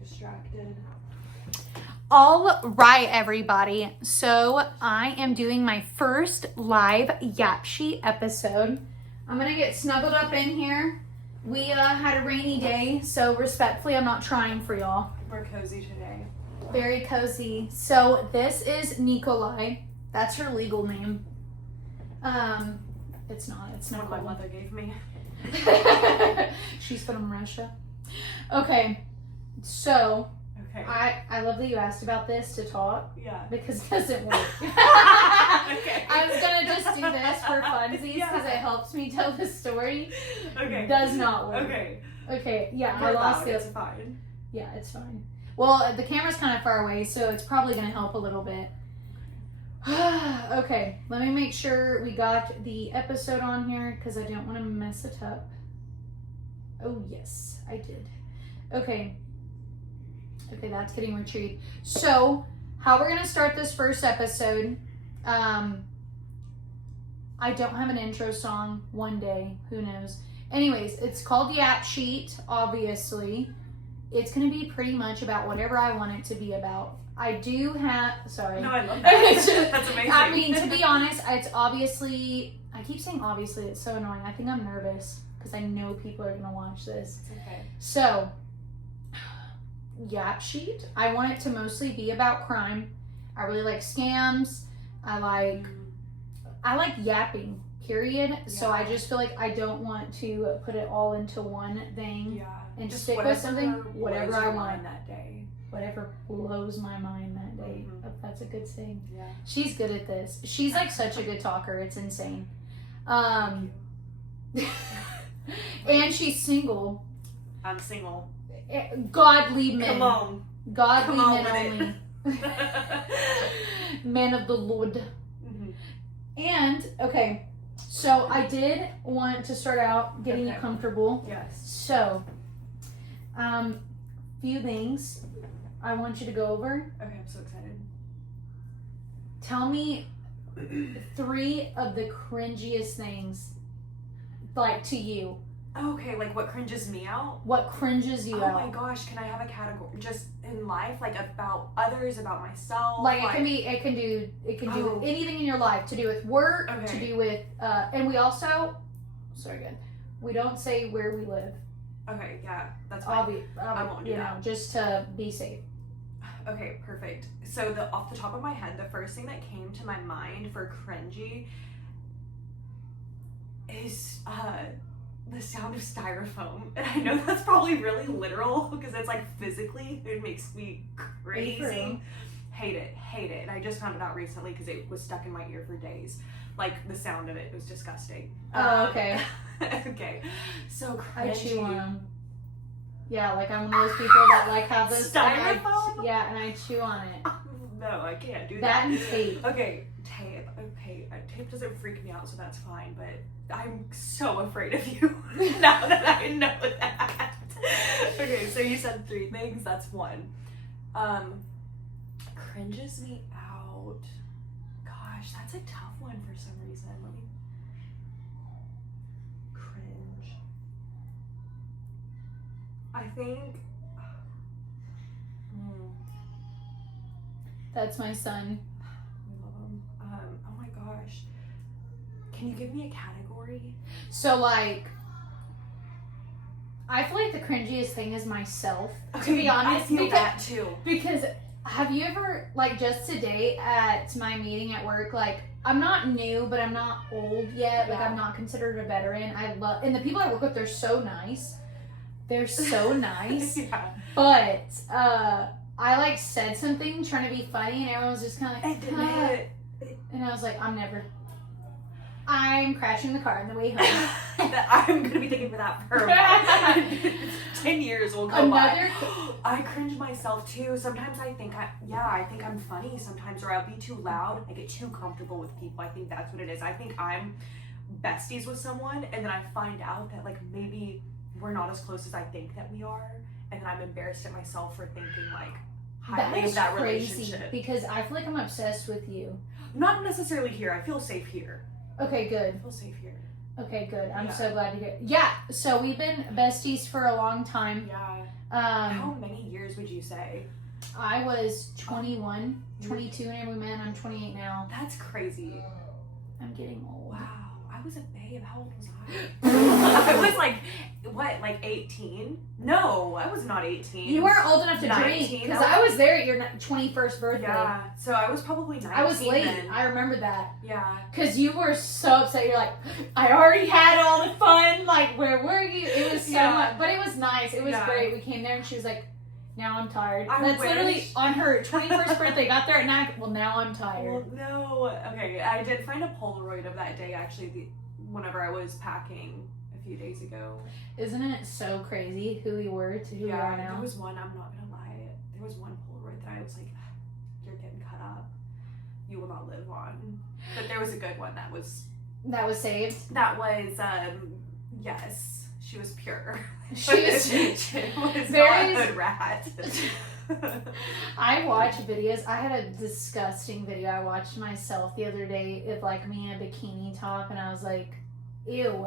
distracted. All right, everybody. So I am doing my first live Yap Sheet episode. I'm gonna get snuggled up in here. We had a rainy day, so respectfully, I'm not trying for y'all. We're cozy today. Very cozy. So this is Nikolai. That's her legal name. It's not. It's not what my mother gave me. She's from Russia. Okay, so Okay. I love that you asked about this to talk. Yeah. Because it doesn't work. Okay. I was gonna just do this for funsies because it helps me tell the story. Okay. Does not work. Okay. Okay, yeah, We're I lost loud, it. It's fine. Yeah, it's fine. Well, the camera's kind of far away, so it's probably gonna help a little bit. Okay, let me make sure we got the episode on here because I don't want to mess it up. Oh, yes, I did. Okay. Okay, that's getting retrieved. So, how we're going to start this first episode, I don't have an intro song. One day, who knows. Anyways, it's called Yap Sheet, obviously. It's going to be pretty much about whatever I want it to be about. I do have, sorry. No, I love that. That's amazing. I mean, to be honest, it's obviously, I keep saying obviously, it's so annoying. I think I'm nervous because I know people are going to watch this. It's okay. So, Yap Sheet, I want it to mostly be about crime. I really like scams. I like yapping, period. Yeah. So I just feel like I don't want to put it all into one thing. Yeah. And just stick with something, whatever I want that day. Whatever blows my mind that day. Mm-hmm. If that's a good saying. Yeah. She's good at this. She's like such a good talker. It's insane. And she's single. I'm single. Godly men. Come on. Godly Come on men only. Men of the Lord. Mm-hmm. And, okay, so I did want to start out getting you comfortable. Yes. So, few things I want you to go over. Okay, I'm so excited. Tell me 3 of the cringiest things, like, to you. Okay, like what cringes me out? What cringes you out? Oh my gosh, can I have a category just in life, like about others, about myself? Like it can do with anything in your life, to do with work, to do with and we also, sorry again, we don't say where we live. Okay, yeah, that's fine. I won't do that. Just to be safe. Okay, perfect. So off the top of my head, the first thing that came to my mind for cringy is the sound of styrofoam. And I know that's probably really literal because it's like physically, it makes me crazy. Hate it. And I just found it out recently because it was stuck in my ear for days. Like the sound of it was disgusting. Oh, okay. Okay. So cringy. I chew on them. Yeah, like I'm one of those people that like have this styrofoam. And I chew on it. No, I can't do that. That and tape. Okay, tape. Okay, tape doesn't freak me out, so that's fine. But I'm so afraid of you now that I know that. Okay, so you said 3 things. That's one. Cringes me out. Gosh, that's a tough one for some reason. Let me cringe. I think. That's my son. I love him. Oh my gosh. Can you give me a category? So like, I feel like the cringiest thing is myself. Okay, to be honest, I feel that too. Because have you ever, like, just today at my meeting at work, like, I'm not new, but I'm not old yet. Yeah. Like, I'm not considered a veteran. And the people I work with, they're so nice. They're so nice. Yeah. But I like said something trying to be funny, and everyone was just kind of like, and I was like, I'm crashing the car on the way home. I'm gonna be thinking for that for about 10 years will go by. I cringe myself too. Sometimes I think I'm funny sometimes, or I'll be too loud. I get too comfortable with people. I think that's what it is. I think I'm besties with someone, and then I find out that like maybe we're not as close as I think that we are, and then I'm embarrassed at myself for thinking like highly of that relationship. Because I feel like I'm obsessed with you. Not necessarily here. I feel safe here. Okay, good. I feel safe here. Okay, good. I'm so glad to hear. Yeah, so we've been besties for a long time. Yeah. How many years would you say? I was 21, 22 whenever we met. I'm 28 now. That's crazy. I'm getting old. Wow. I was a babe. How old was I? I was like, what, like 18? No, I was not 18. You weren't old enough to drink because I was there at your 21st birthday. Yeah, so I was probably 19. I was late. Then. I remember that. Yeah. Because you were so upset. You're like, I already had all the fun. Like, where were you? It was so much. But it was nice. It was great. We came there and she was like, now I'm tired. That's literally on her 21st birthday. Got there at 9. Well, now I'm tired. Well, no. Okay, I did find a Polaroid of that day, actually, whenever I was packing a few days ago. Isn't it so crazy who we were to who we are now? There was one, I'm not going to lie, there was one Polaroid that I was like, you're getting cut up. You will not live on. But there was a good one that was... That was saved? That was, yes, she was pure. She was very not a good rat. I watch videos. I had a disgusting video I watched myself the other day of like me in a bikini top, and I was like, ew,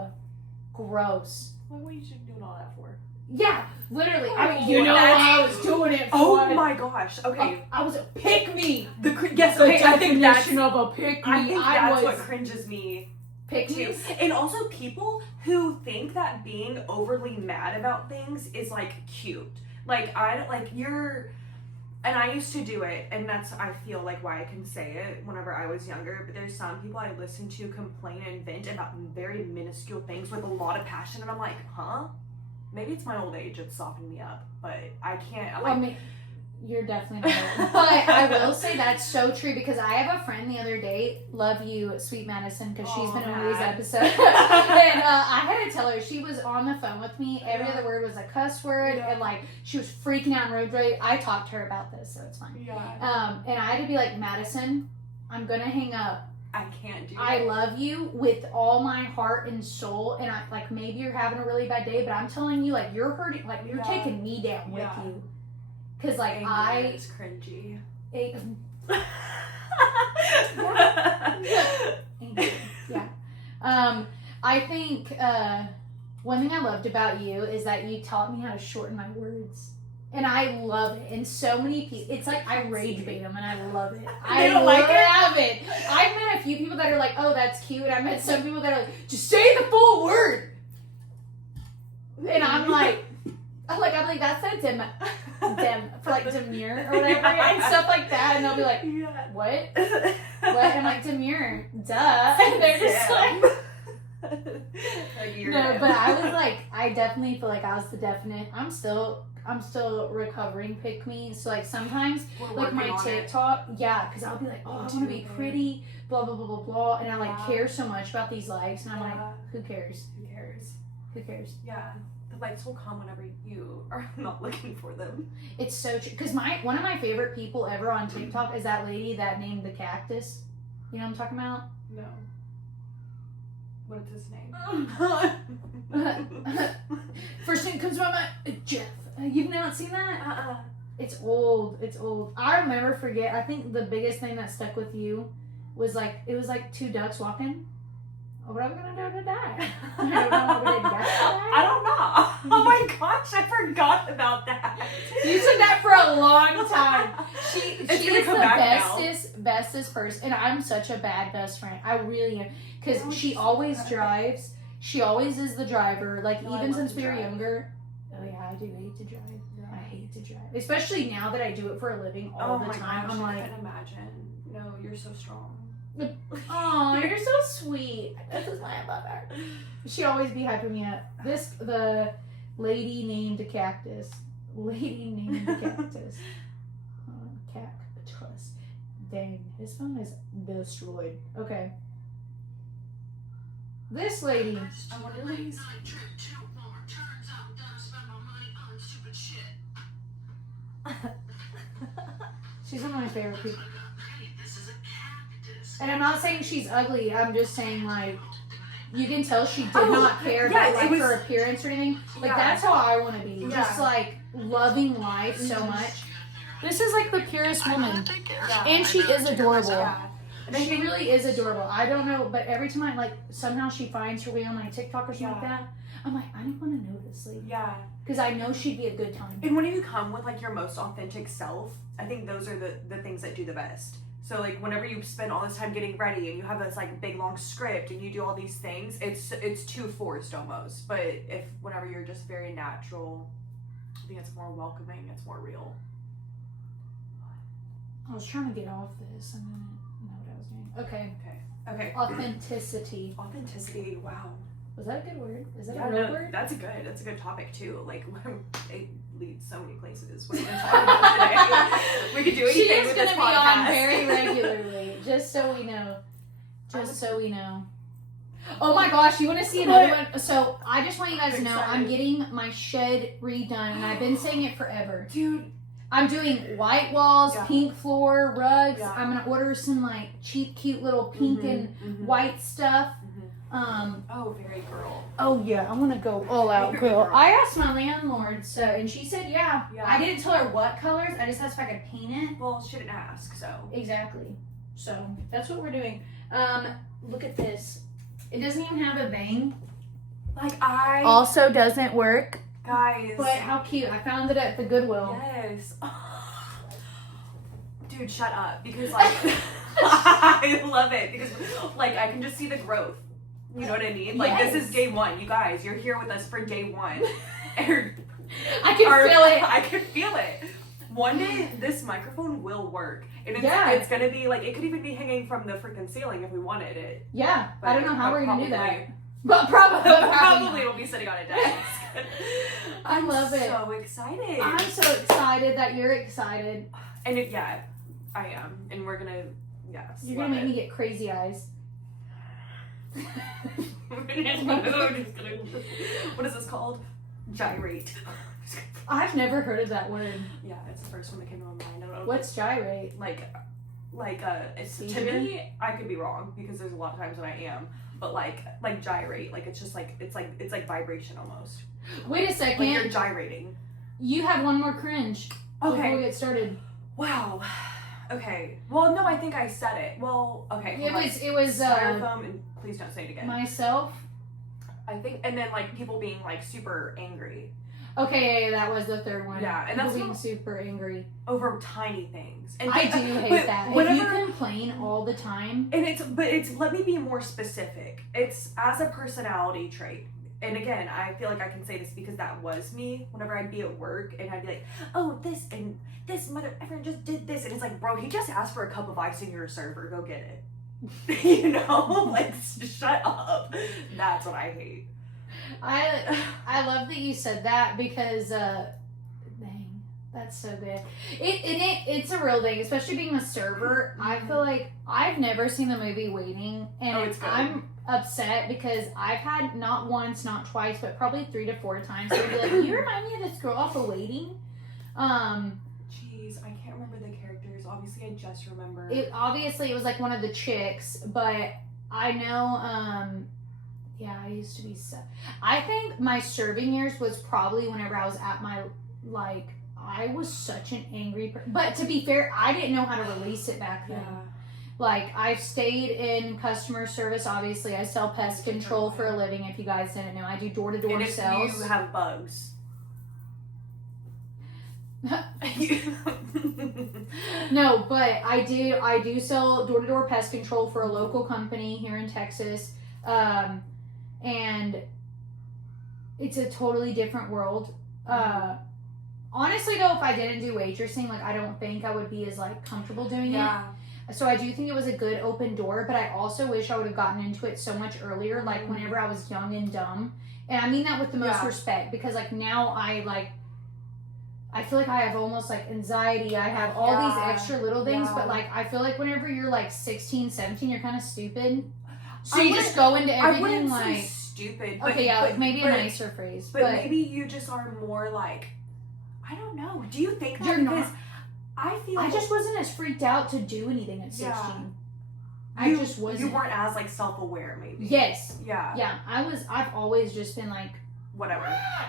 gross. What were you doing all that for? Yeah, literally. I mean, you know what I was doing it for. Oh my gosh. Okay. I was a pick me. Yes, the okay, I think that's definition of a pick me. I think that's what cringes me. Pick me. And also people who think that being overly mad about things is like cute. Like and I used to do it, and that's, I feel like, why I can say it whenever I was younger, but there's some people I listen to complain and vent about very minuscule things with a lot of passion, and I'm like, huh? Maybe it's my old age that's softening me up, but I can't, I mean, you're definitely not. But I will say that's so true, because I have a friend the other day, love you, Sweet Madison, because she's been on these episodes. And I had to tell her, she was on the phone with me. Every other word was a cuss word, and like she was freaking out on road rage. I talked to her about this, so it's fine. Yeah. And I had to be like, Madison, I'm gonna hang up. I can't do I love you with all my heart and soul, and I like, maybe you're having a really bad day, but I'm telling you, like, you're hurting, like you're taking me down with you. Cause like it's cringy. I think one thing I loved about you is that you taught me how to shorten my words, and I love it. And so many people, it's like I rage bait them, and I love it. I don't like it. I've met a few people that are like, "Oh, that's cute." And I met some people that are like, "Just say the full word," and I'm like, that's a dem for like demure or whatever, and stuff like that, and they'll be like, what? I'm like, demure, duh, and they're just like no, but I was like, I definitely feel like I was the definite. I'm still recovering pick me. So like sometimes like my TikTok, because I'll be like, oh, I want to be pretty, blah blah blah blah blah, and I like care so much about these likes, and I'm like, who cares? Yeah. The likes will come whenever you are not looking for them. It's so true. Because one of my favorite people ever on TikTok is that lady that named the cactus. You know what I'm talking about? No. What's his name? First thing comes to my mind, Jeff. You've not seen that? It's old. I I think the biggest thing that stuck with you was like, it was like two ducks walking. What are we gonna do to die? I don't know what we did yesterday. I don't know. Oh my gosh, I forgot about that. You said that for a long time. She is the bestest person, and I'm such a bad best friend. I really am, because she always drives. She always is the driver. Like even since we were younger. Oh yeah, I do hate to drive. Yeah. I hate to drive, especially now that I do it for a living all the time. I'm like, I can't imagine. No, you're so strong. Oh, you're so sweet. This is why I love her. She always be hyping me up. The lady named a cactus. Cactus. Dang, his phone is destroyed. Okay. This lady. I wonder what he's. She's one of my favorite people. And I'm not saying she's ugly. I'm just saying, like, you can tell she did not care about like her appearance or anything. Like that's how I want to be. Just like loving life so much. This is like the purest woman, and she is adorable. She really is adorable. I don't know, but every time I like somehow she finds her way on my TikTok or something like that, I'm like, I didn't want to know this lady. Yeah. Because I know she'd be a good time. And when you come with like your most authentic self, I think those are the things that do the best. So like whenever you spend all this time getting ready and you have this like big long script and you do all these things, it's too forced almost. But whenever you're just very natural, I think it's more welcoming, it's more real. I was trying to get off this. I didn't know what I was doing. Okay. Authenticity. Authenticity, wow. Was that a good word? Is that a real word? That's a good topic too. Like it leads so many places. What we've been talking about today. We could do anything. She is with going this to be podcast. on very regularly, just so we know. Oh my gosh, you want to see another one? So I just want you guys to know I'm getting my shed redone, and I've been saying it forever. Dude. I'm doing white walls, pink floor, rugs. Yeah. I'm going to order some like cheap, cute little pink and white stuff. Oh, very girl. Oh yeah, I want to go all out girl. I asked my landlord, and she said yeah. I didn't tell her what colors. I just asked if I could paint it. Well, she didn't ask, so. Exactly. So that's what we're doing. Look at this. It doesn't even have a bang. Like also doesn't work. Guys. But how cute. I found it at the Goodwill. Yes. Dude, shut up. Because like I love it. Because like I can just see the growth. You know what I mean? Like this is day one. You guys, you're here with us for day one. I can feel it. I can feel it. One day this microphone will work. And it's gonna be like it could even be hanging from the freaking ceiling if we wanted it. Yeah. But I don't know how we're gonna do that. But probably it'll be sitting on a desk. I love it. I'm so excited. I'm so excited that you're excited. And I am. And we're gonna You're gonna make me get crazy eyes. What is this called? Gyrate. I've never heard of that word. Yeah, it's the first one that came to my mind. I don't know. What's gyrate? It's to me, I could be wrong because there's a lot of times when I am, but like gyrate, like it's just like it's like vibration almost. Wait a second. Like you're gyrating. You have one more cringe. Okay. Before we get started. Wow. Okay. Well, no, I think I said it. Well, okay. It was styrofoam, and please don't say it again. Myself. I think, and then like people being like super angry. Okay, that was the third one. Yeah, and people that's being super angry over tiny things. And I do hate that. Whenever, if you complain all the time, and it's let me be more specific. It's as a personality trait. And again, I feel like I can say this because that was me. Whenever I'd be at work and I'd be like, oh, this mother ever just did this, and it's like, bro, he just asked for a cup of ice in your server. Go get it. You know, like shut up. That's what I hate. I love that you said that because dang, that's so good. It's a real thing, especially being a server. I feel like I've never seen the movie Waiting, and I'm upset because I've had not once, not twice, but probably 3 to 4 times. So I'd be like, you remind me of this girl off of Waiting. Jeez, I can't remember the characters. Obviously, I just remember. It was like one of the chicks, but I know. Yeah, I used to be I think my serving years was probably whenever I was at my, like, I was such an angry person. But to be fair, I didn't know how to release it back then. Yeah. Like, I've stayed in customer service, obviously. I sell pest control for a living, if you guys didn't know. I do door-to-door sales. And if you have bugs. No, but I do sell door-to-door pest control for a local company here in Texas. And it's a totally different world. Honestly though, if I didn't do waitressing, like I don't think I would be as like comfortable doing it. So I do think it was a good open door, but I also wish I would have gotten into it so much earlier, like whenever I was young and dumb. And I mean that with the most respect, because like now I feel like I have almost like anxiety. I have all these extra little things, but like I feel like whenever you're like 16, 17, you're kind of stupid. So you just go into everything. I wouldn't like say stupid. Okay, yeah, like maybe a nicer phrase. But maybe you just are more like, I don't know. Do you think that? You're because not. I just wasn't as freaked out to do anything at 16. Yeah. I just wasn't. You weren't as like self-aware, maybe. Yes. Yeah. Yeah, I've always just been like, whatever.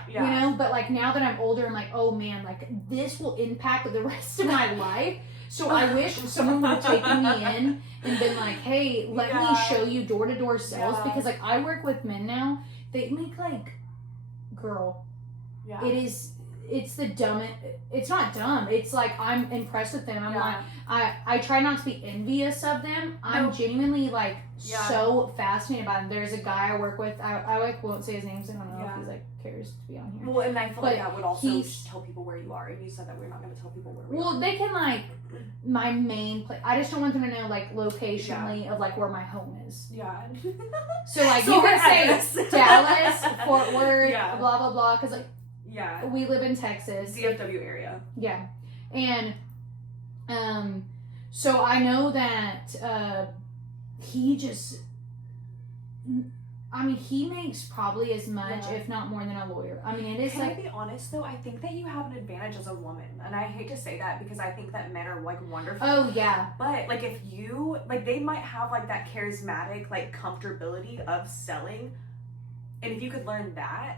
Yeah. You know, but like now that I'm older, I'm like, oh man, like this will impact the rest of my life. So I wish someone would have taken me in and been like, hey, let me show you door-to-door sales, because like I work with men now. They make like girl. Yeah. It's the dumbest. It's not dumb. It's like I'm impressed with them. I'm like I try not to be envious of them. I'm genuinely like so fascinated by them. There's a guy I work with. I like won't say his name, so I don't know if he's like cares to be on here. Well, and I feel like that would also tell people where you are. And you said that we're not going to tell people where we are. Well, they can like my main place. I just don't want them to know like locationally of like where my home is. Yeah. So like you can say Dallas, Fort Worth, blah blah blah, because like. Yeah. We live in Texas. DFW area. Yeah. And so I know that he just he makes probably as much, if not more than a lawyer. I mean, it is Can I be honest though? I think that you have an advantage as a woman. And I hate to say that because I think that men are like wonderful. Oh yeah. But like if you like they might have like that charismatic like comfortability of selling. And if you could learn that,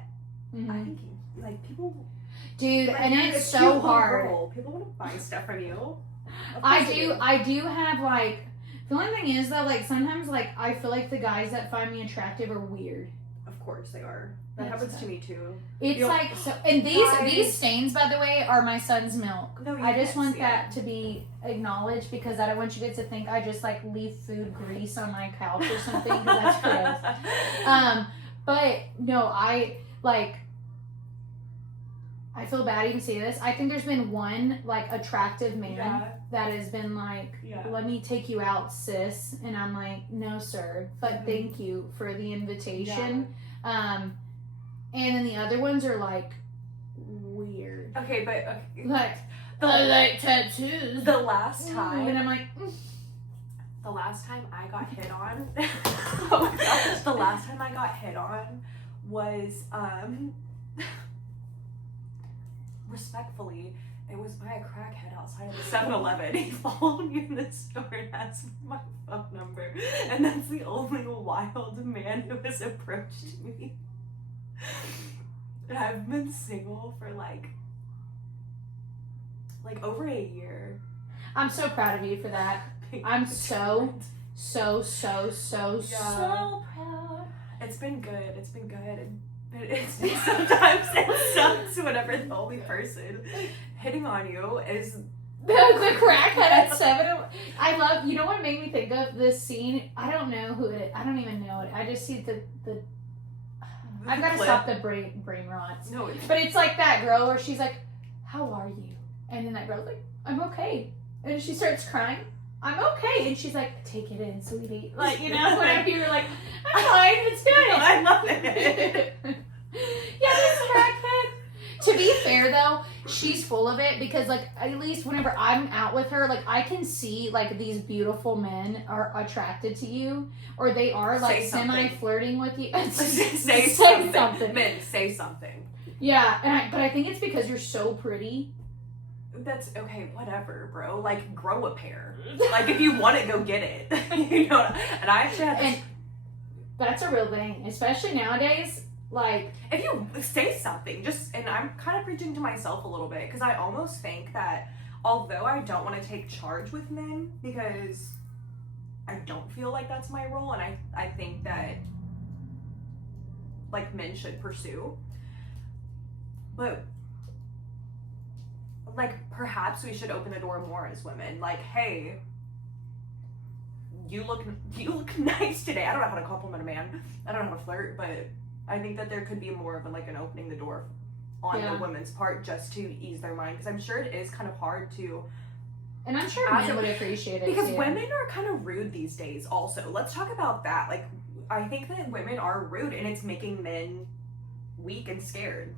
I think you like people, dude, like, and it's so hard. People want to buy stuff from you. I do have like the only thing is though, like sometimes like I feel like the guys that find me attractive are weird. Of course they are. That happens to me too. It's like so, and these stains, by the way, are my son's milk. No, I just want that to be acknowledged because I don't want you guys to think I just like leave food grease on my couch or something because that's gross. But no, I feel bad even say this. I think there's been one like attractive man that has been like, let me take you out, sis. And I'm like, no, sir, but thank you for the invitation. And then the other ones are like weird. Okay, but like like tattoos. The last time, and I'm like, the last time I got hit on. Oh my gosh! The last time I got hit on was respectfully, it was by a crackhead outside of the 7-Eleven. He followed me in the store and asked for my phone number. And that's the only wild man who has approached me. And I've been single for like over a year. I'm so proud of you for that. I'm so proud. It's been good. It's been good. Sometimes it sucks whenever the only person hitting on you is the crackhead at 7. I love. You know what made me think of this scene? I don't know who it. I don't even know it. I just see the I've got to stop the brain rots. No, but it's like that girl where she's like, "How are you?" And then that girl's like, "I'm okay," and she starts crying. I'm okay, and she's like, "Take it in, sweetie." Like, you know, whenever you're like, "I'm fine, it's good." I love it. Yeah, this crackhead. To be fair though, she's full of it because like at least whenever I'm out with her, like I can see like these beautiful men are attracted to you, or they are like semi-flirting with you. say something. Men, say something. Yeah, but I think it's because you're so pretty. That's okay, whatever, bro. Like, grow a pair. Like, if you want it, go get it. You know? And I actually had and that's a real thing, especially nowadays. Like, if you say something, and I'm kind of preaching to myself a little bit, because I almost think that although I don't want to take charge with men, because I don't feel like that's my role, and I think that, like, men should pursue. But like, perhaps we should open the door more as women. Like, hey, you look nice today. I don't know how to compliment a man. I don't know how to flirt, but I think that there could be more of an opening the door on the women's part just to ease their mind. Because I'm sure it is kind of hard to. And I'm sure men would appreciate it because too. Women are kind of rude these days also. Let's talk about that. Like, I think that women are rude and it's making men weak and scared.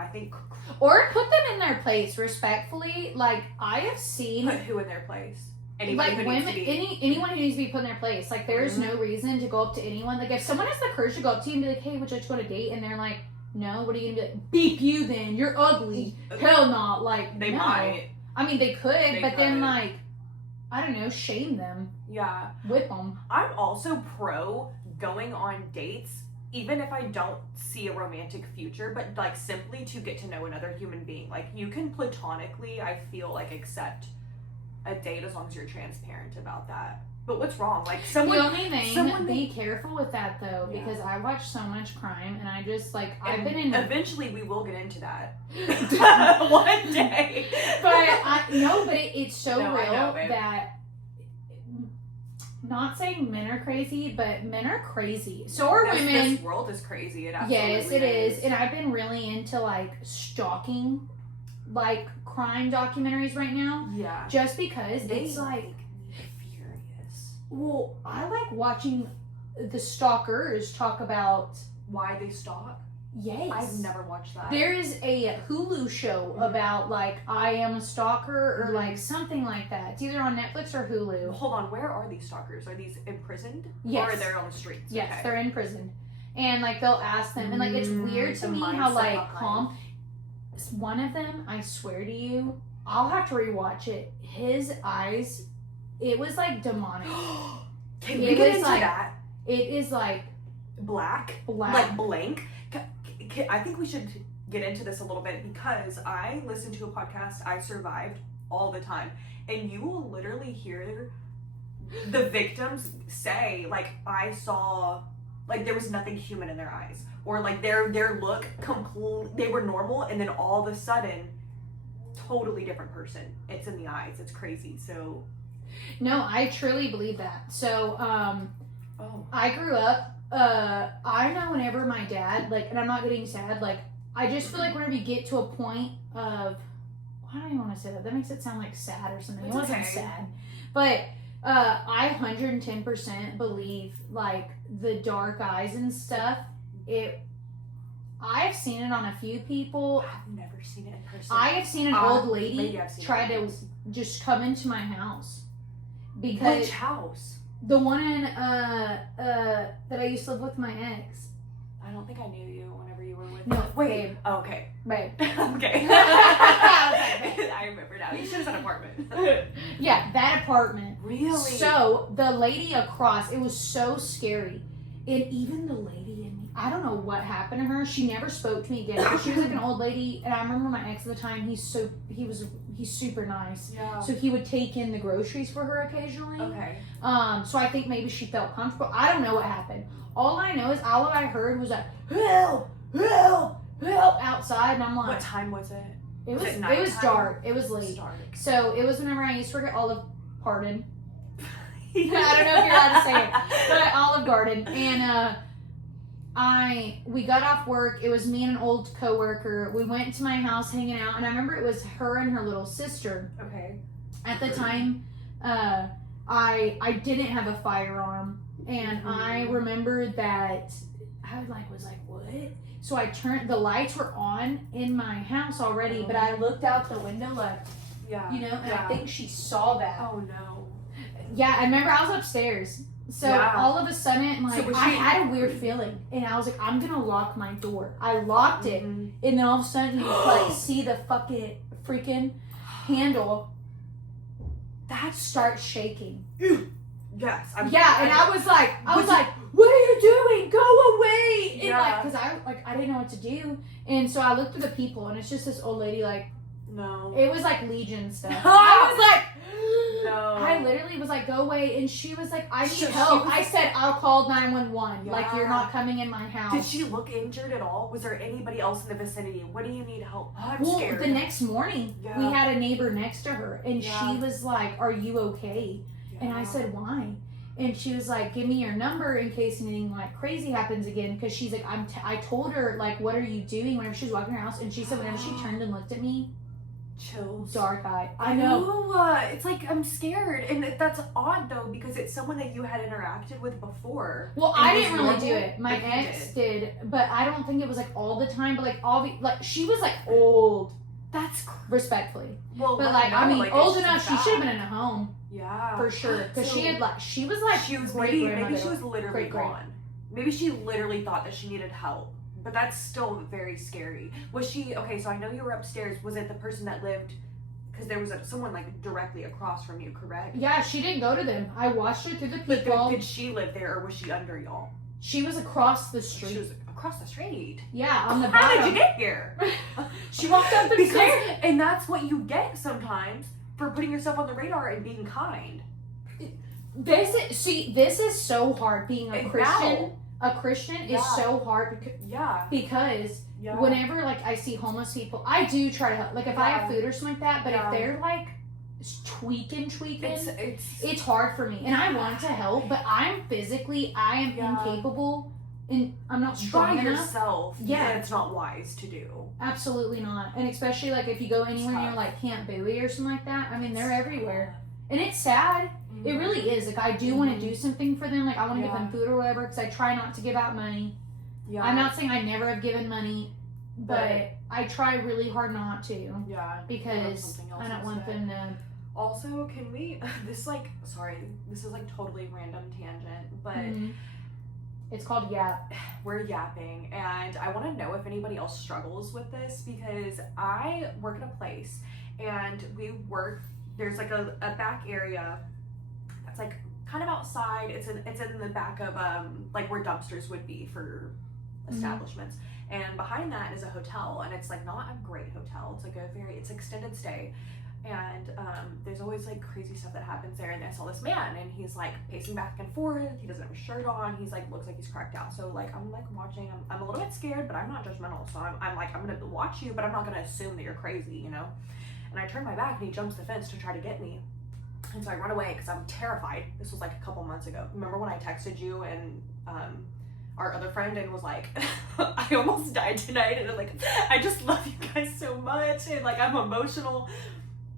I think. Or put them in their place respectfully. Like, I have seen. Put who in their place? Anybody like women, anyone who needs to be put in their place. Like, there's no reason to go up to anyone. Like, if someone has the courage to go up to you and be like, "Hey, would you like to go on a date?" and they're like, "No," what are you gonna be like? Beep you then? You're ugly. Hell no. Like, they might. I mean, they could, but then like, I don't know, shame them. Yeah. Whip them. I'm also pro going on dates, even if I don't see a romantic future, but like simply to get to know another human being. Like, you can platonically, I feel like, accept a date as long as you're transparent about that. But what's wrong? Like the only thing, be careful with that though, because I watch so much crime, and I just like I've been in. Eventually, we will get into that one day. But it's so real that. Not saying men are crazy, but men are crazy. So are women. This world is crazy. It absolutely yes, it is. And I've been really into like stalking, like crime documentaries right now. Yeah. Just because it's like furious. Well, I like watching the stalkers talk about why they stalk. Yes. I've never watched that. There is a Hulu show about like I am a stalker or like something like that. It's either on Netflix or Hulu. Hold on, where are these stalkers? Are these imprisoned? Yes. Or are they on the streets? Yes, okay. They're in prison. And like they'll ask them and like it's weird to me how like calm. One of them, I swear to you, I'll have to rewatch it. His eyes, it was like demonic. Can we get into that? It is like black. Like blank. I think we should get into this a little bit because I listen to a podcast, I Survived, all the time. And you will literally hear the victims say, like, I saw, like, there was nothing human in their eyes. Or, like, their look, they were normal, and then all of a sudden, totally different person. It's in the eyes. It's crazy. So. No, I truly believe that. So, I grew up. I know whenever my dad, like, and I'm not getting sad, like, I just feel like whenever you get to a point of, why do I want to say that? That makes it sound like sad or something. It wasn't sad. But, I 110% believe, like, the dark eyes and stuff, I've seen it on a few people. I've never seen it in person. I have seen an old lady try to just come into my house. Because which house? The one in that I used to live with my ex. I don't think I knew you whenever you were with me. No, wait. Babe. Oh, okay. Babe. Okay. I remember now. You said it's an apartment. Yeah, that apartment. Really? So the lady across, it was so scary. And even the lady in me, I don't know what happened to her. She never spoke to me again. She was like an old lady, and I remember my ex at the time. He's super nice. Yeah. So he would take in the groceries for her occasionally. Okay. So I think maybe she felt comfortable. I don't know what happened. All I know is all I heard was like help, help, help outside, and I'm like, what time was it? It was dark. It was late. Dark. So it was whenever I used to work at Olive Garden. I don't know if you're allowed to say it, but Olive Garden, and we got off work. It was me and an old coworker. We went to my house hanging out, and I remember it was her and her little sister. Okay. At the time, I didn't have a firearm, and I remembered that I was like, what? So I turned, the lights were on in my house already, but I looked out the window like, you know, and I think she saw that. Oh no. Yeah, I remember I was upstairs. So all of a sudden, like, I had a weird feeling, and I was like, I'm gonna lock my door. I locked it, and then all of a sudden, you like see the freaking handle that starts shaking. Yes. And I was like, what are you doing? Go away! And like, cause I didn't know what to do, and so I looked at the people, and it's just this old lady, like, no. It was like Legion stuff. I was like. No. I literally was like, go away. And she was like, I need help. I said, I'll call 911. Yeah. Like, you're not coming in my house. Did she look injured at all? Was there anybody else in the vicinity? What do you need help? Oh, I'm scared. The next morning, we had a neighbor next to her. And she was like, are you okay? Yeah. And I said, why? And she was like, give me your number in case anything like crazy happens again. Because she's like, I told her, like, what are you doing? Whenever she was walking her house. And she said, whenever she turned and looked at me, chills. Dark eye. I know. It's like I'm scared, and that's odd though because it's someone that you had interacted with before. Well, I didn't really do it. My ex did, but I don't think it was like all the time. But like she was like old. That's respectfully. Well, but like I mean, like, old enough. She should have been in a home. Yeah, for sure. Because she was maybe she was literally gone. Maybe she literally thought that she needed help. But that's still very scary. Was she, okay, so I know you were upstairs. Was it the person that lived, because there was someone like directly across from you, correct? Yeah, she didn't go to them. I watched her through the people. Did she live there or was she under y'all? She was across the street. She was across the street? Yeah, on the bottom. How did you get here? She walked up the stairs. And that's what you get sometimes for putting yourself on the radar and being kind. This is so hard being a Christian. A Christian is so hard because whenever like I see homeless people, I do try to help. Like if I have food or something like that, but if they're like tweaking, it's hard for me. And I want to help, but I am incapable and I'm not strong by enough. Yourself. Yeah, it's not wise to do. Absolutely not. And especially like if you go anywhere and you're like Camp Bowie or something like that. I mean, they're everywhere. And it's sad. It really is. Like, I do want to do something for them. Like, I want to give them food or whatever because I try not to give out money. Yeah. I'm not saying I never have given money, but I try really hard not to. Yeah. Because I don't want them to. Also, can we, this is like totally random tangent, but it's called Yap. We're yapping, and I want to know if anybody else struggles with this because I work in a place and there's like a back area that's like kind of outside. It's in the back of like where dumpsters would be for establishments. And behind that is a hotel, and it's like not a great hotel. It's like it's extended stay. And there's always like crazy stuff that happens there. And I saw this man, and he's like pacing back and forth. He doesn't have a shirt on. He's like looks like he's cracked out. So like I'm like watching. I'm a little bit scared, but I'm not judgmental. So I'm like I'm gonna watch you, but I'm not gonna assume that you're crazy, you know. And I turn my back, and he jumps the fence to try to get me. And so I run away because I'm terrified. This was like a couple months ago. Remember when I texted you and our other friend and was like, I almost died tonight, and I'm like, I just love you guys so much, and like I'm emotional.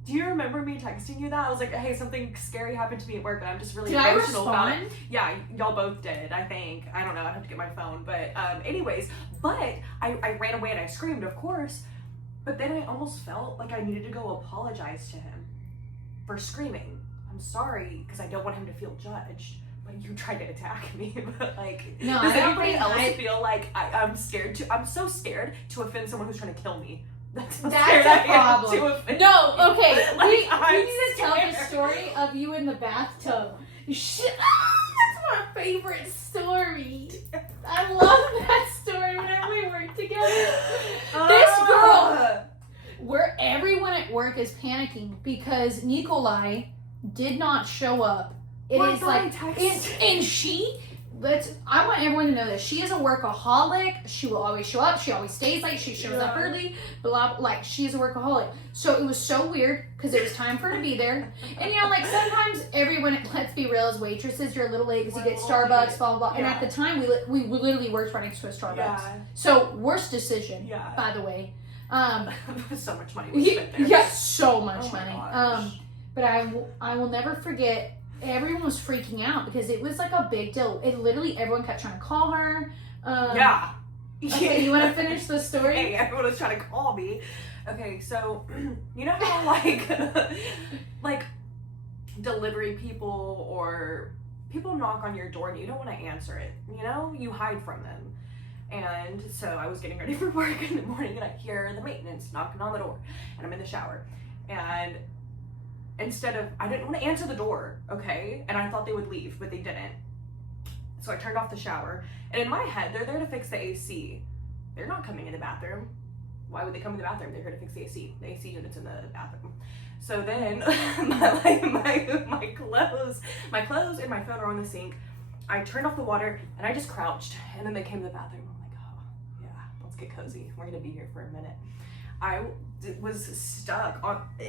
Do you remember me texting you that? I was like, hey, something scary happened to me at work, and I'm just really emotional about it. Yeah, y'all both did, I think. I don't know, I'd have to get my phone. But anyways, I ran away and I screamed, of course. But then I almost felt like I needed to go apologize to him for screaming. I'm sorry, because I don't want him to feel judged. But you tried to attack me. But like, does anybody else feel like I'm scared to? I'm so scared to offend someone who's trying to kill me. That's a problem. No, okay. Like, we need to tell the story of you in the bathtub. That's my favorite story. I love that story whenever we work together. This girl, where everyone at work is panicking because Nikolai did not show up. I want everyone to know this. She is a workaholic. She will always show up. She always stays late. She shows up early. Blah, blah, like, she's a workaholic. So it was so weird because it was time for her to be there. And, you know, like, sometimes everyone, let's be real, as waitresses, you're a little late because you get Starbucks, blah, blah, blah. And at the time, we literally worked right next to a Starbucks. Yeah. So, worst decision, by the way. So much money was spent there. Yeah, so much money. But I will never forget. Everyone was freaking out because it was like a big deal. Everyone kept trying to call her. Okay, you want to finish the story? Hey, everyone was trying to call me. Okay, so you know how like delivery people or people knock on your door and you don't want to answer it. You know, you hide from them. And so I was getting ready for work in the morning, and I hear the maintenance knocking on the door, and I'm in the shower, and I didn't want to answer the door, okay? And I thought they would leave, but they didn't. So I turned off the shower. And in my head, they're there to fix the AC. They're not coming in the bathroom. Why would they come in the bathroom? They're here to fix the AC. The AC unit's in the bathroom. So then my clothes and my phone are on the sink. I turned off the water and I just crouched. And then they came to the bathroom. I'm like, oh, yeah, let's get cozy. We're gonna be here for a minute. I was stuck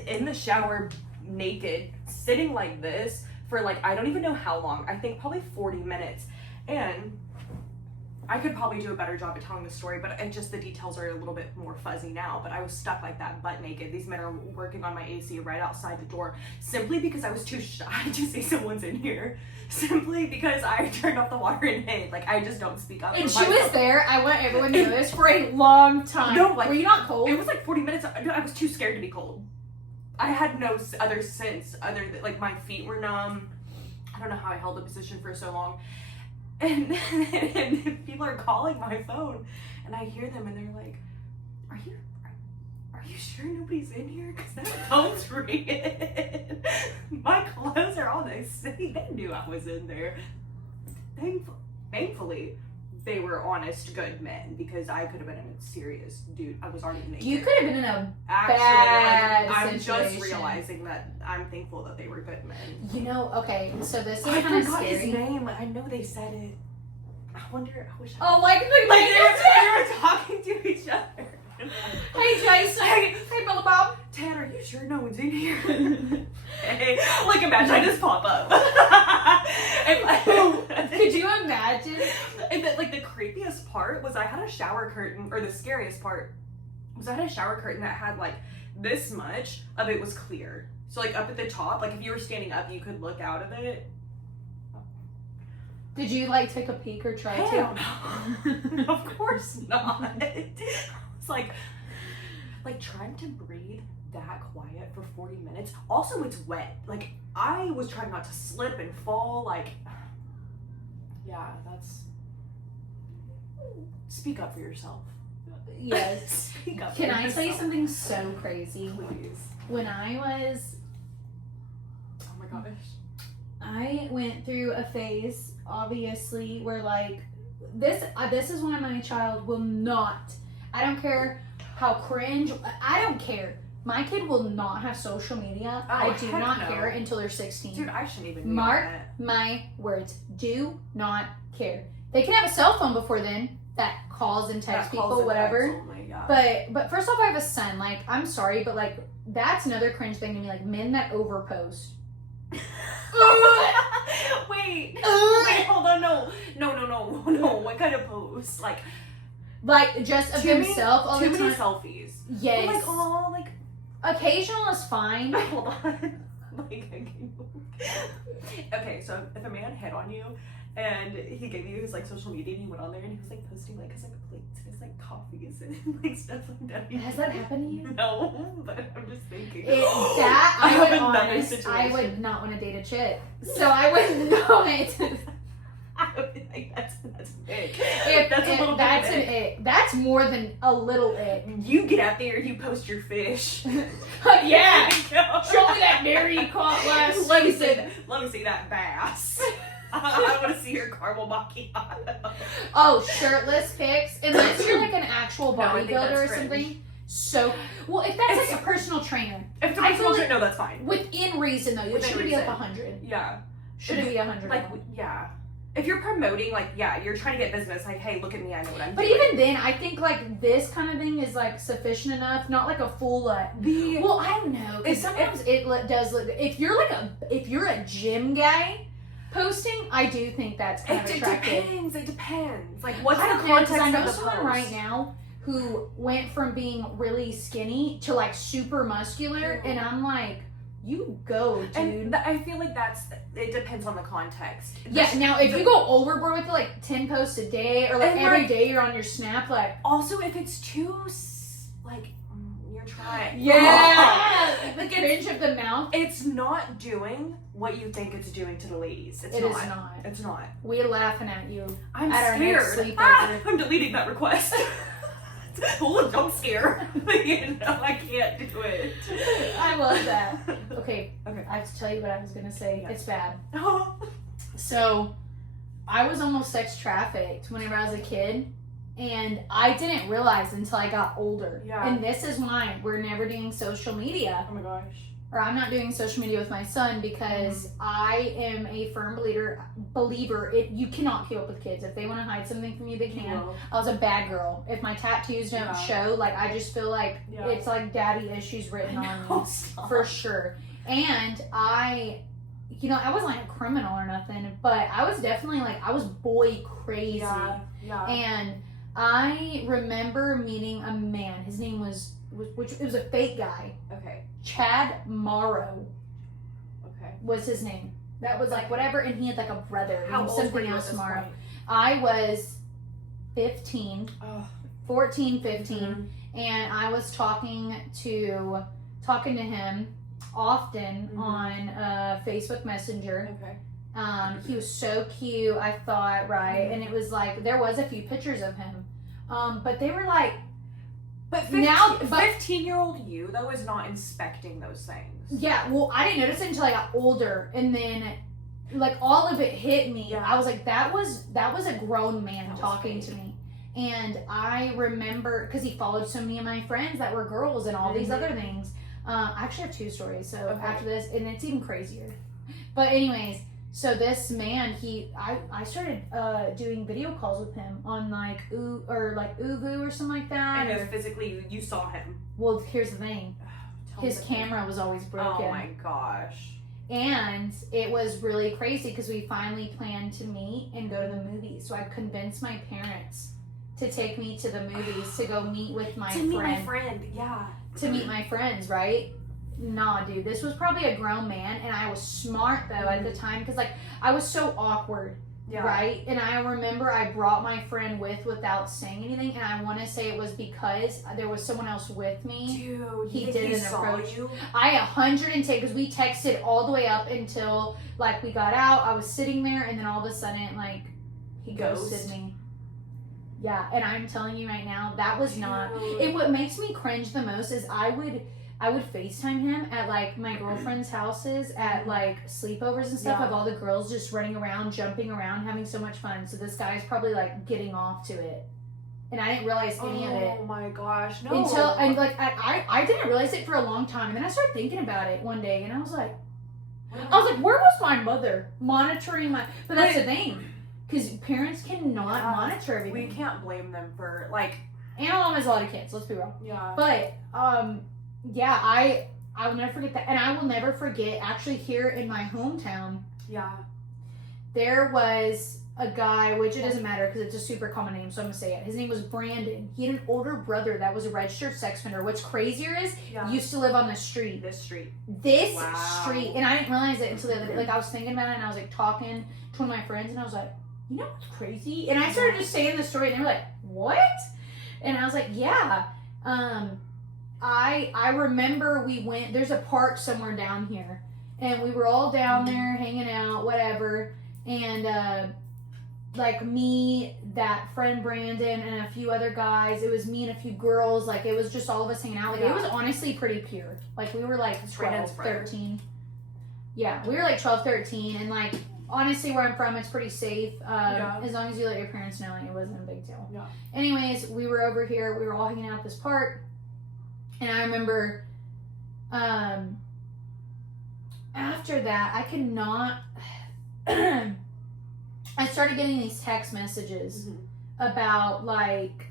in the shower naked, sitting like this for like, I don't even know how long. I think probably 40 minutes. And I could probably do a better job at telling the story, but the details are a little bit more fuzzy now. But I was stuck like that, butt naked. These men are working on my AC right outside the door, simply because I was too shy to say someone's in here. Simply because I turned off the water and hid. Like, I just don't speak up. And she was there, I want everyone to know this, for a long time. No, like, were you not cold? It was like 40 minutes. I was too scared to be cold. I had no other sense other than, like, my feet were numb. I don't know how I held the position for so long. And people are calling my phone, and I hear them, and they're like, are you sure nobody's in here? Because that phone's ringing. My clothes are on the seat. They knew I was in there. Thankfully, they were honest, good men, because I could have been in a serious dude. I was already naked. You could have been in a Actually, bad I'm situation. just realizing that I'm thankful that they were good men. You know, okay, so this is I kind of forgot scary. his name. I know they said it. I wonder. I wish. Oh, like they were talking to each other. Hey, Jason. Hey, Billy Bob. Ted, are you sure no one's in here? Hey, like imagine I just pop up. Could you imagine? And like the creepiest part was I had a shower curtain, or the scariest part was I had a shower curtain that had like this much of it was clear. So like up at the top, like if you were standing up, you could look out of it. Did you like take a peek or try Hell to? no. Of course not. It's like trying to breathe that quiet for 40 minutes. Also, it's wet. Like I was trying not to slip and fall. Like, yeah, that's. Speak up for yourself. Yes. Speak up. Can for I yourself. tell you something so crazy? Please. When I was, Oh my gosh. I went through a phase, obviously, where like this is when my child will not. I don't care how cringe. I don't care. My kid will not have social media. Oh, I do heck not no. care until they're 16. Dude, I shouldn't even be Mark on that. my words. Do not care. They can have a cell phone before then that calls and texts That calls people, and whatever. texts, oh my God. But first off, I have a son. Like, I'm sorry, but like that's another cringe thing to me. Like men that overpost. Wait, hold on, no. What kind of post? Like just of himself all the too many time. selfies. Yes. Like, oh, like. Occasional is fine. Hold on. Okay, so if a man hit on you and he gave you his like social media and you went on there and he was like posting like his like plates and his like coffees and like stuff like that. Has that happened to you? No, but I'm just thinking. I have would another honest, situation. I would not want to date a chick. So I would not. I would be like, that's big. That's a little that's bit an ick. That's more than a little ick. You get out there, you post your fish. Yeah. Show me that dairy you caught last Let me season. see that bass. I want to see your caramel macchiato. Oh, shirtless pics. Unless you're like an actual No, I think bodybuilder or that's cringe. something. So, well, if that's like a personal trainer. If it's a I personal feel trainer, no, that's fine. Within reason, though. It Within shouldn't be like reason. 100. Yeah. Shouldn't be 100. Like, yeah. If you're promoting, like, yeah, you're trying to get business, like, hey, look at me, I know what I'm But doing. even then, I think like this kind of thing is like sufficient enough, not like a full well, I don't know, because sometimes it does look. If you're a gym guy posting, I do think that's kind of attractive. It depends. Like, what's I the don't know, 'cause context I know of the someone post? right now who went from being really skinny to like super muscular, and I'm like, you go, dude. And I feel like it depends on the context. Yeah, now if you go overboard with it, like 10 posts a day, or like And, every like- day you're on your snap, like, Also, if it's too, like, you're trying. yeah, the Like, cringe of the mouth. it's not doing what you think it's doing to the ladies. It is not. It's not. We're laughing at you. I'm At our next scared. sleepover. I'm deleting that request. Oh, don't scare. You know, I can't do it. I love that. Okay, Okay. I have to tell you what I was gonna say. Yeah. It's bad. Oh. So, I was almost sex trafficked whenever I was a kid, and I didn't realize until I got older. Yeah. And this is why we're never doing social media, Oh my gosh. or I'm not doing social media with my son, because I am a firm believer. You cannot keep up with kids. If they want to hide something from you, they can. No. I was a bad girl. If my tattoos don't Yeah. show, like, I just feel like Yeah. it's like daddy issues written on No, me. stop. For sure. And I wasn't like a criminal or nothing, but I was definitely like, I was boy crazy. Yeah. And I remember meeting a man. His name was it was a fake guy. Okay. Chad Morrow Okay. was his name. That was like whatever, and he had like a brother. How named old were something you at else this Morrow. point? I was 15, Oh. 14, 15. Mhm. And I was talking to him often Mhm. on Facebook Messenger. Okay. He was so cute, I thought, right? Mhm. And it was like, there was a few pictures of him. But they were like, But Now- 15-year-old you, though, is not inspecting those things. yeah, well, I didn't notice it until I got older. And then like all of it hit me. Yeah. I was like, that was a grown man talking to me. And I remember, because he followed so many of my friends that were girls and all these other things. I actually have 2 stories, so after this, and it's even crazier. But anyways, so this man, I started doing video calls with him on like Uvu or something like that. And physically, you saw him. Well, here's the thing. His camera was always broken. Oh my gosh. And it was really crazy because we finally planned to meet and go to the movies. So I convinced my parents to take me to the movies to go meet with my friend. To meet my friend, yeah. To meet my friends, right? Nah, dude. This was probably a grown man, and I was smart though at the time because like I was so awkward. Yeah. Right? And I remember I brought my friend without saying anything, and I want to say it was because there was someone else with me. Dude, he didn't approach you. I 110 because we texted all the way up until like we got out. I was sitting there, and then all of a sudden like he ghosted me. Yeah, and I'm telling you right now, that was not. And what makes me cringe the most is I would FaceTime him at like my girlfriend's houses at like sleepovers and stuff with all the girls just running around, jumping around, having so much fun. So this guy's probably like getting off to it. And I didn't realize any of it. Oh my gosh, no. Until, and like, I didn't realize it for a long time. And then I started thinking about it one day and I was like, where was my mother monitoring my, but that's the thing. Because parents cannot monitor everything. We can't blame them for like. Anna Mom has a lot of kids, let's be real. Yeah. But, yeah, I will never forget that. And I will never forget, actually, here in my hometown, there was a guy, which it doesn't matter because it's a super common name, so I'm going to say it. His name was Brandon. He had an older brother that was a registered sex offender. What's crazier is, he used to live on this street. This street. And I didn't realize it until the other day. Like, I was thinking about it, and I was, like, talking to one of my friends, and I was like, you know what's crazy? And I started just saying the story, and they were like, what? And I was like, yeah. I remember we went, there's a park somewhere down here, and we were all down there hanging out, whatever, and like me, that friend Brandon, and a few other guys, it was me and a few girls, like it was just all of us hanging out, like it was honestly pretty pure, like we were like 12, 13, yeah, we were like 12, 13, and like honestly where I'm from, it's pretty safe, as long as you let your parents know, like, it wasn't a big deal. Anyways, we were over here, we were all hanging out at this park. And I remember, after that, I could not, I started getting these text messages about, like,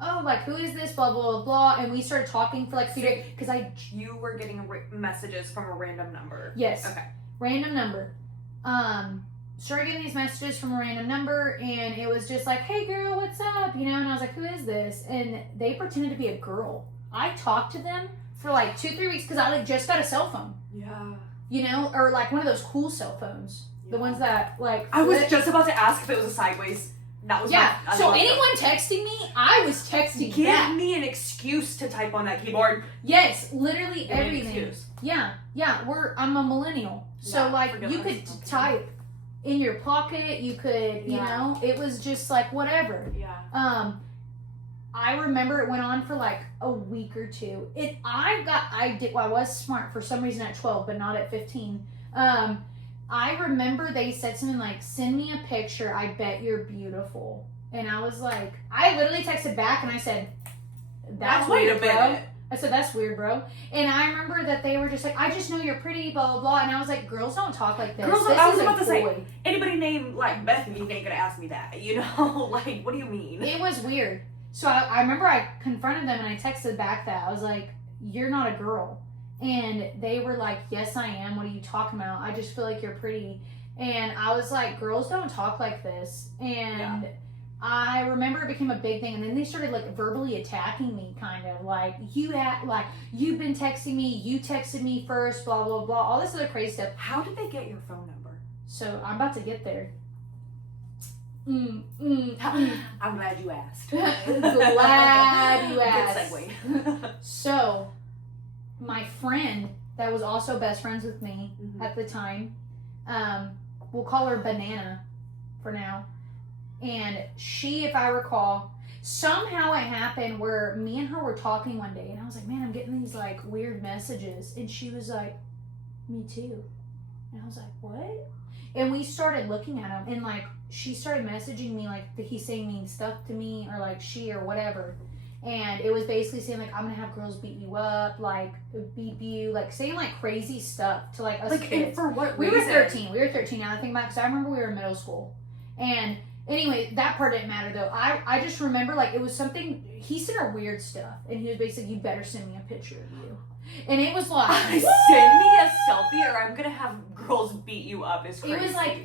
oh, like, who is this, blah, blah, blah, blah, and we started talking for, like, 2 days, because You were getting messages from a random number. Yes. Okay. Random number. Started getting these messages from a random number, and it was just like, hey girl, what's up, you know, and I was like, who is this? And they pretended to be a girl. I talked to them for like 2-3 weeks because I like just got a cell phone. Yeah. You know, or like one of those cool cell phones. The ones that like I was just about to ask if it was a sideways. That was so anyone texting me, I was texting Give me an excuse to type on that keyboard. Yes, literally everything. Yeah. I'm a millennial. So like you could type in your pocket, you could, you know, it was just like whatever. Yeah. I remember it went on for like a week or two. I was smart for some reason at 12, but not at 15. I remember they said something like, send me a picture, I bet you're beautiful. And I was like, I literally texted back and I said, that's weird, bro. I said, that's weird, bro. And I remember that they were just like, I just know you're pretty, blah, blah, blah. And I was like, girls don't talk like this. I was about to say, anybody named like Bethany ain't gonna ask me that, you know? Like, what do you mean? It was weird. So I remember I confronted them and I texted back that. I was like, you're not a girl. And they were like, yes, I am. What are you talking about? I just feel like you're pretty. And I was like, girls don't talk like this. And I remember it became a big thing. And then they started like verbally attacking me, kind of like, you've been texting me. You texted me first, blah, blah, blah. All this other crazy stuff. How did they get your phone number? So I'm about to get there. I'm glad you asked. Glad you asked. Good segue. So, my friend that was also best friends with me at the time, we'll call her Banana for now. And she, if I recall, somehow it happened where me and her were talking one day, and I was like, man, I'm getting these like weird messages. And she was like, me too. And I was like, what? And we started looking at him, and like she started messaging me like that he's saying mean stuff to me, or like she or whatever. And it was basically saying like, I'm gonna have girls beat you up, like beat you, like saying like crazy stuff to like us like, kids. and for what we reason? We were 13 now I think about it, because I remember we were in middle school. And anyway, that part didn't matter though. I just remember like it was something, he sent her weird stuff, and he was basically, you better send me a picture of you. And it was like, send me a selfie or I'm gonna have girls beat you up. Is crazy.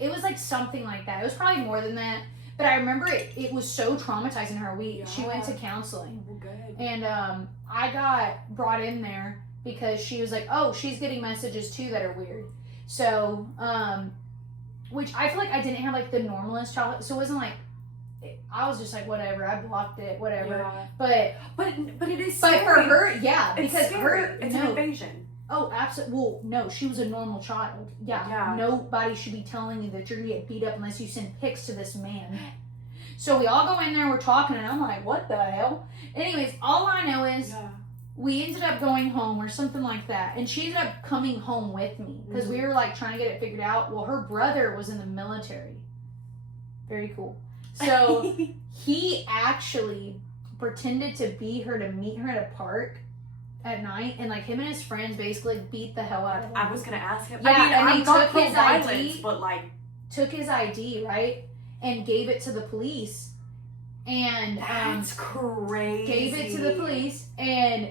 It was like something like that. It was probably more than that. But I remember it was so traumatizing her. She went to counseling. Well, good. And I got brought in there because she was like, oh, she's getting messages too that are weird. So, which I feel like I didn't have like the normalist childhood. So it wasn't like, I was just like, whatever, I blocked it, whatever. Yeah. But it is scary. But for her, yeah. It's because scary. It's an invasion. Oh, absolutely. Well, no, she was a normal child. Yeah. Nobody should be telling you that you're going to get beat up unless you send pics to this man. So we all go in there, we're talking, and I'm like, what the hell? Anyways, all I know is we ended up going home or something like that. And she ended up coming home with me because we were like trying to get it figured out. Well, her brother was in the military. Very cool. So he actually pretended to beat her to meet her at a park at night, and like him and his friends basically beat the hell out of him. I was gonna ask him. Yeah, I mean, I'm he not took his violence, ID, but like took his ID, right, and gave it to the police, and that's crazy. Gave it to the police, and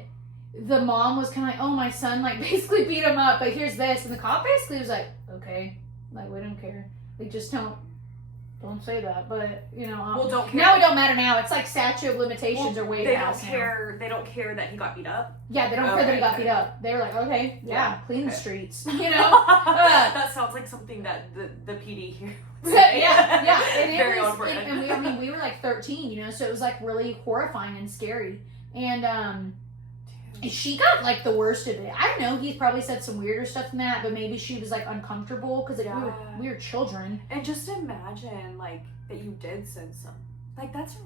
the mom was kind of like, "Oh, my son, like basically beat him up, but here's this," and the cop basically was like, "Okay, like we don't care, like just don't say that," but you know, well, don't care. Now it don't matter. Now it's like statute of limitations are way past. They don't care that he got beat up. Yeah, they don't care that he got beat up. They were like, okay, clean the streets. You know, that sounds like something that the PD here. yeah, and very it was, on brand. and we were like 13, you know, so it was like really horrifying and scary. And she got like the worst of it. I don't know. He probably said some weirder stuff than that, but maybe she was like uncomfortable because like, we were children. And just imagine like that you did send some. Like that's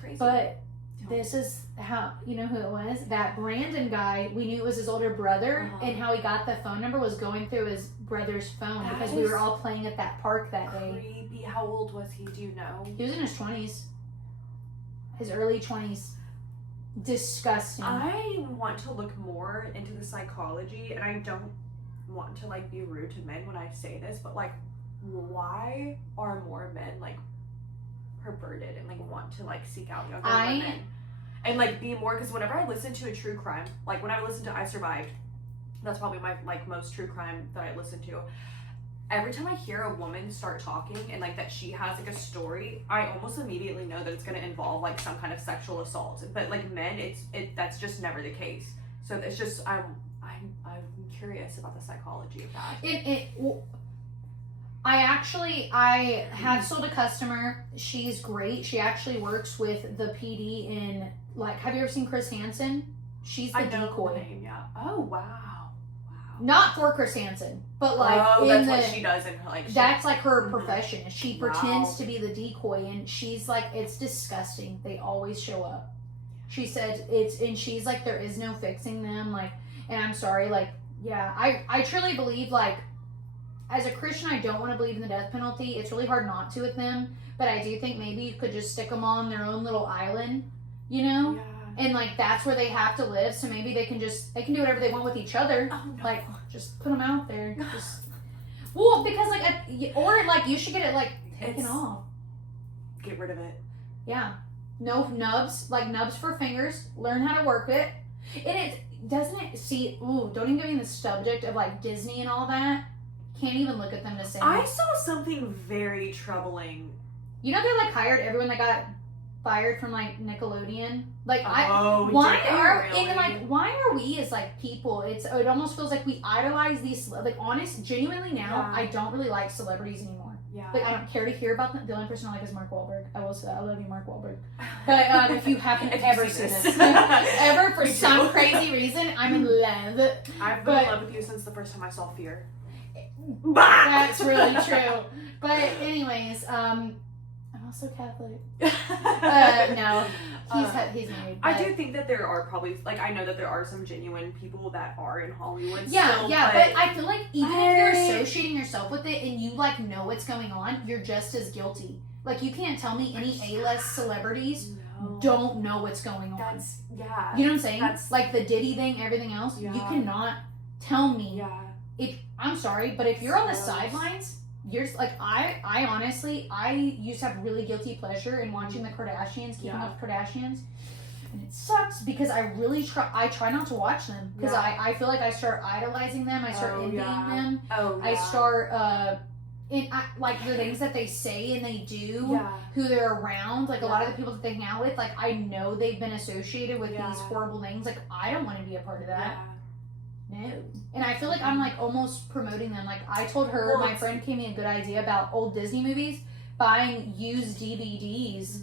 crazy. But this is how, you know who it was? That Brandon guy. We knew it was his older brother, and how he got the phone number was going through his brother's phone because we were all playing at that park that day. Creepy. How old was he? Do you know? He was in his 20s. His early 20s. Disgusting. I want to look more into the psychology, and I don't want to like be rude to men when I say this, but like why are more men like perverted and like want to like seek out younger women and like be more, because whenever I listen to a true crime, like when I listen to I Survived, that's probably my like most true crime that I listen to. Every time I hear a woman start talking and like that she has like a story, I almost immediately know that it's going to involve like some kind of sexual assault. But like men, that's just never the case. So it's just I'm curious about the psychology of that. I have sold a customer. She's great. She actually works with the PD in like. Have you ever seen Chris Hansen? She's the decoy. The name, yeah. Oh wow. Not for Chris Hansen, but like that's what she does in her like. That's like her profession. She pretends to be the decoy, and she's like, it's disgusting. They always show up. She said and she's like, there is no fixing them. Like, and I'm sorry, like, yeah, I truly believe like, as a Christian, I don't want to believe in the death penalty. It's really hard not to with them, but I do think maybe you could just stick them on their own little island, you know. Yeah. And like that's where they have to live, so maybe they can do whatever they want with each other. Oh, no. Like just put them out there. Well, because like or like you should get it like taken off. Get rid of it. Yeah. No nubs, like nubs for fingers. Learn how to work it. And it doesn't it see. Ooh, don't even get me the subject of like Disney and all that. Can't even look at them the same. I saw something very troubling. You know they like hired everyone that got fired from like Nickelodeon. Like why are we as like people, it almost feels like we idolize these like genuinely now I don't really like celebrities anymore. Yeah. Like I don't care to hear about them. The only person I like is Mark Wahlberg. I will say I love you, Mark Wahlberg. But if you happen to ever see this ever for some crazy reason, I'm in love. I've been in love with you since the first time I saw Fear. That's really true. But anyways, what else not so Catholic. No, he's married. I do think that there are probably, like, I know that there are some genuine people that are in Hollywood Yeah, still, but I feel like even if you're associating yourself with it and you, like, know what's going on, you're just as guilty. Like, you can't tell me any A-list celebrities don't know what's going on. That's, yeah. You know what I'm saying? Like, the Diddy thing, everything else, you cannot tell me. Yeah. I'm sorry, but if you're on the sidelines, you're like, I honestly, I used to have really guilty pleasure in watching the Kardashians, keeping up with Kardashians, and it sucks because I try not to watch them because I feel like I start idolizing them, I start envying them, I start like the things that they say and they do, who they're around, like a lot of the people that they hang out with, like I know they've been associated with these horrible things, like I don't want to be a part of that. No. And I feel like I'm like almost promoting them. Like I told her, my friend gave me a good idea about old Disney movies, buying used DVDs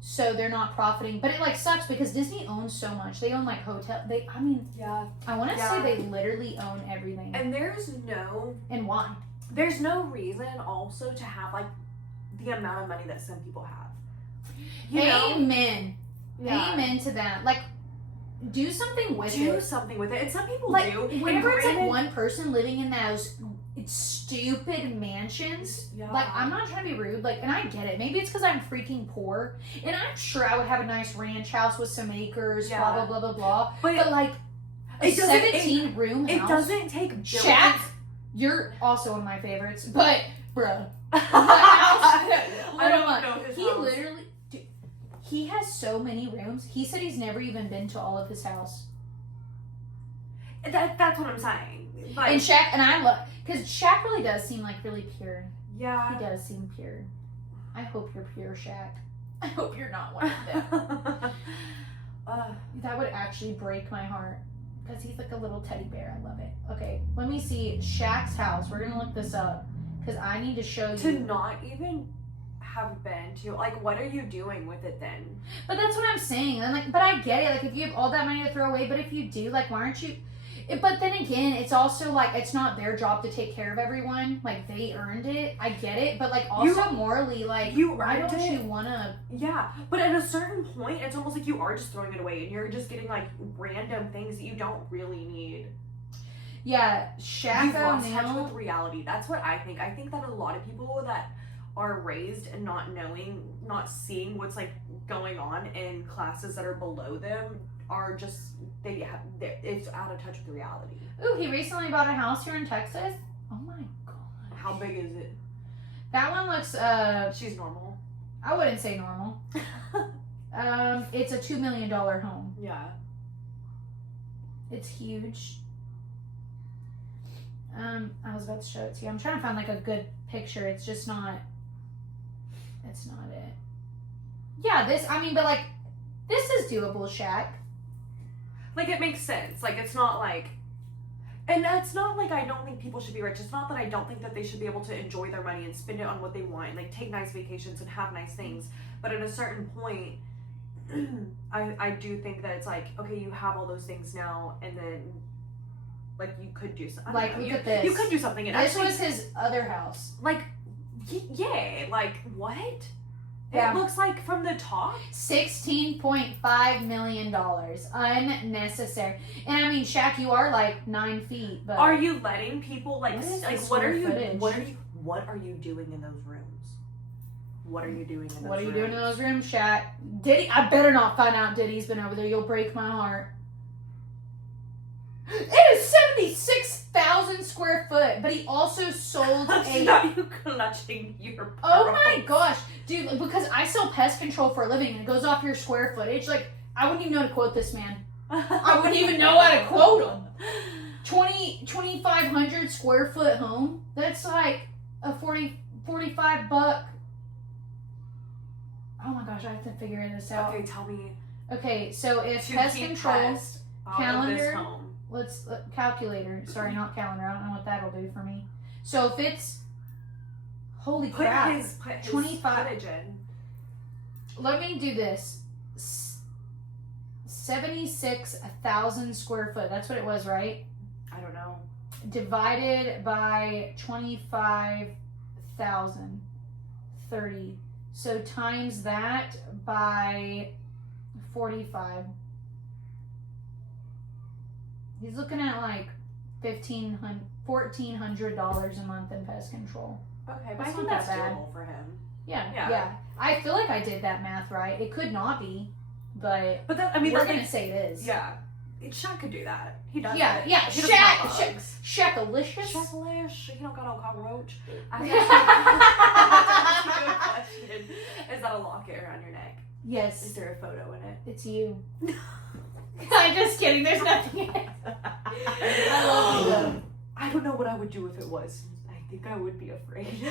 so they're not profiting. But it like sucks because Disney owns so much. They own like I want to say they literally own everything. And why? There's no reason also to have like the amount of money that some people have. Amen. Yeah. Amen to that. Like, do something with it. Do something with it. And some people like, do. Whenever it's like one person living in those stupid mansions, like, I'm not trying to be rude, like, and I get it. Maybe it's because I'm freaking poor, and I'm sure I would have a nice ranch house with some acres, blah, blah, blah, blah, blah. But like, a 17-room house. It doesn't take Shaq, you're also one of my favorites, but, bro. The house, I don't know his house. Literally... He has so many rooms. He said he's never even been to all of his house. That's what I'm saying. Like, and Shaq, and I love, because Shaq really does seem like really pure. Yeah. He does seem pure. I hope you're pure, Shaq. I hope you're not one of them. That would actually break my heart. Because he's like a little teddy bear. I love it. Okay, let me see Shaq's house. We're going to look this up. Because I need to show you. To not even have been to, like, what are you doing with it then? But that's what I'm saying. And like, but I get it. Like, if you have all that money to throw away, but if you do, like, why aren't you? But then again, it's also like it's not their job to take care of everyone. Like, they earned it. I get it. But like, also morally, like, why don't you wanna? Yeah, but at a certain point, it's almost like you are just throwing it away, and you're just getting like random things that you don't really need. Yeah, Shaq You've lost touch with reality. That's what I think. I think that a lot of people that are raised and not knowing, not seeing what's like going on in classes that are below them are just it's out of touch with reality. Ooh, he recently bought a house here in Texas. Oh my god. How big is it? That one looks she's normal. I wouldn't say normal. It's a $2 million home. Yeah. It's huge. I was about to show it to you. I'm trying to find like a good picture. It's just not. It's not it. Yeah, but like, this is doable, Shaq. Like, it makes sense. Like, it's not like, and that's not like I don't think people should be rich. It's not that I don't think that they should be able to enjoy their money and spend it on what they want, and like take nice vacations and have nice things. But at a certain point, I do think that it's like, okay, you have all those things now, and then like you could do something. Like, look at this. You could do something. And this was his other house. Like, yeah, like what? Yeah. It looks like from the top. $16.5 million. Unnecessary. And I mean, Shaq, you are like 9 feet, but are you letting people like what are you doing in those rooms? What are you doing in those rooms? What are you doing in those rooms, Shaq? Diddy, I better not find out Diddy's been over there. You'll break my heart. It is 76,000 square foot, but he also sold a... Not you clutching your pearls. Oh my gosh. Dude, because I sell pest control for a living and it goes off your square footage. Like, I wouldn't even know to quote this man. I wouldn't even know how to quote him. 2,500 square foot home. That's like a 45 buck. Oh my gosh, I have to figure this out. Okay, tell me. Okay, so if pest control, calendar, calculator. Sorry, not calendar. I don't know what that'll do for me. So if it's, holy crap, put his 25. footage in. Let me do this. 76,000 square foot. That's what it was, right? I don't know. Divided by 25,000. 30. So times that by 45. He's looking at like $1,400 a month in pest control. Okay, but That's I think not that's that bad. doable for him. Yeah. I feel like I did that math right. It could not be, but that, we're gonna say it is. Yeah. Shaq could do that. He does. Yeah. He doesn't have bugs. Shaq-alicious. Shaq-alish. He don't got no cockroach. I have to ask you a question. Is that a locket around your neck? Yes. Is there a photo in it? It's you. I'm just kidding. There's nothing in it. I love you though. I don't know what I would do if it was. I think I would be afraid.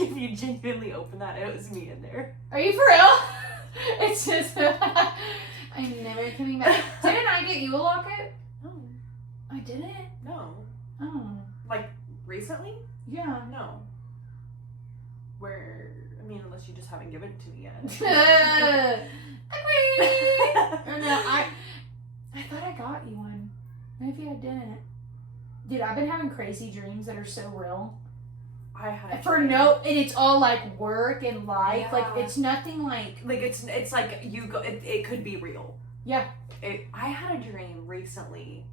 If you genuinely open that, it was me in there. Are you for real? It's just I'm never coming back. Didn't I get you a locket? No. I didn't. No. Oh. Like recently? Yeah. No. Where? I mean, unless you just haven't given it to me yet. Or no, I thought I got you one. Maybe I didn't. Dude, I've been having crazy dreams that are so real. I had and it's all like work and life. Yeah. Like it's nothing like it's like you go. It could be real. Yeah. I had a dream recently.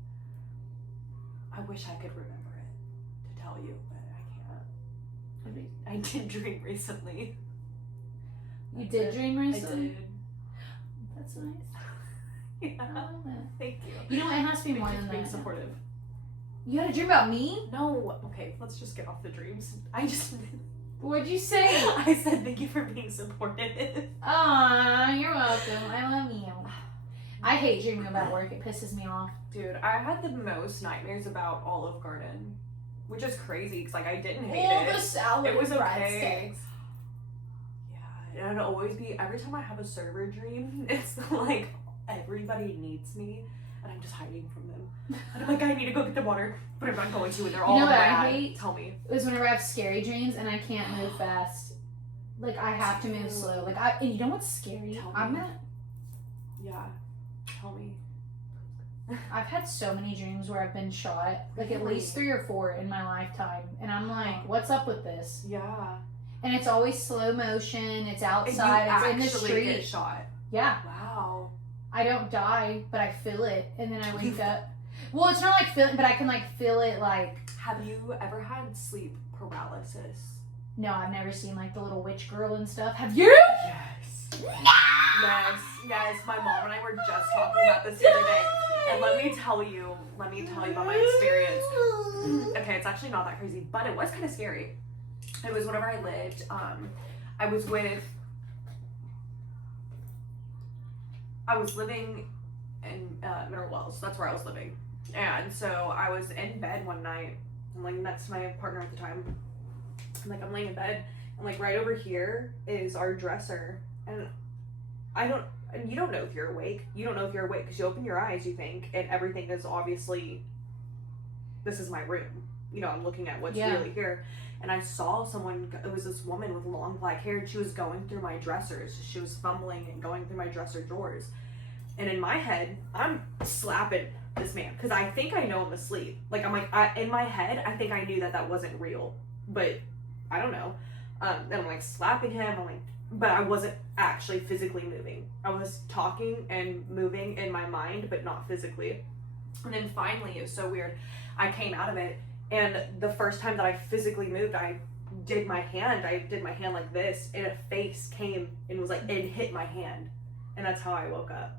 I wish I could remember it to tell you, but I can't. I did dream recently. You did dream recently? I did. That's nice. Yeah. I love that. Thank you. You know, it has to be more than being that. supportive. You had a dream about me? No. Okay, let's just get off the dreams. What'd you say? I said thank you for being supportive. Aw, you're welcome. I love you. I hate dreaming about work. It pisses me off. Dude, I had the most nightmares about Olive Garden, which is crazy because like I didn't hate it. The salad. It was breadsticks. okay. Yeah, and it'll always be every time I have a server dream, it's like everybody needs me, and I'm just hiding from them. And I'm like, I need to go get the water, but I'm not going to, and they're all You know what mad. I hate? Tell me. It was whenever I have scary dreams and I can't move fast. Like I have to move slow. Like and you know what's scary? Tell me. I'm not. Yeah, tell me. I've had so many dreams where I've been shot, like at Really? least 3 or 4 in my lifetime, and I'm like, what's up with this? Yeah. And it's always slow motion. It's outside. And you It's in the actually street. get shot. Yeah. Wow. I don't die, but I feel it, and then I wake up. Well, it's not like feeling, but I can like feel it. Like, Have you ever had sleep paralysis? no, I've never seen like the little witch girl and stuff. Have you? Yes. Yes. My mom and I were just talking about this the other day. And let me tell you about my experience. Okay, it's actually not that crazy, but it was kind of scary. It was whenever I lived, I was living in Mineral Wells. That's where I was living. And so I was in bed one night. I'm like next to my partner at the time. I'm laying in bed, and like right over here is our dresser. And you don't know if you're awake. You don't know if you're awake because you open your eyes, you think, and everything is obviously, this is my room. You know, I'm looking at what's really here. And I saw someone, it was this woman with long black hair, and she was going through my dressers. She was fumbling and going through my dresser drawers. And in my head, I'm slapping this man because I think I know him asleep. Like, I'm like, in my head, I think I knew that wasn't real. But I don't know. And I'm like slapping him. I'm like, but I wasn't actually physically moving. I was talking and moving in my mind, but not physically. And then finally, it was so weird. I came out of it, and the first time that I physically moved, I did my hand like this, and a face came and was like, and hit my hand. And that's how I woke up.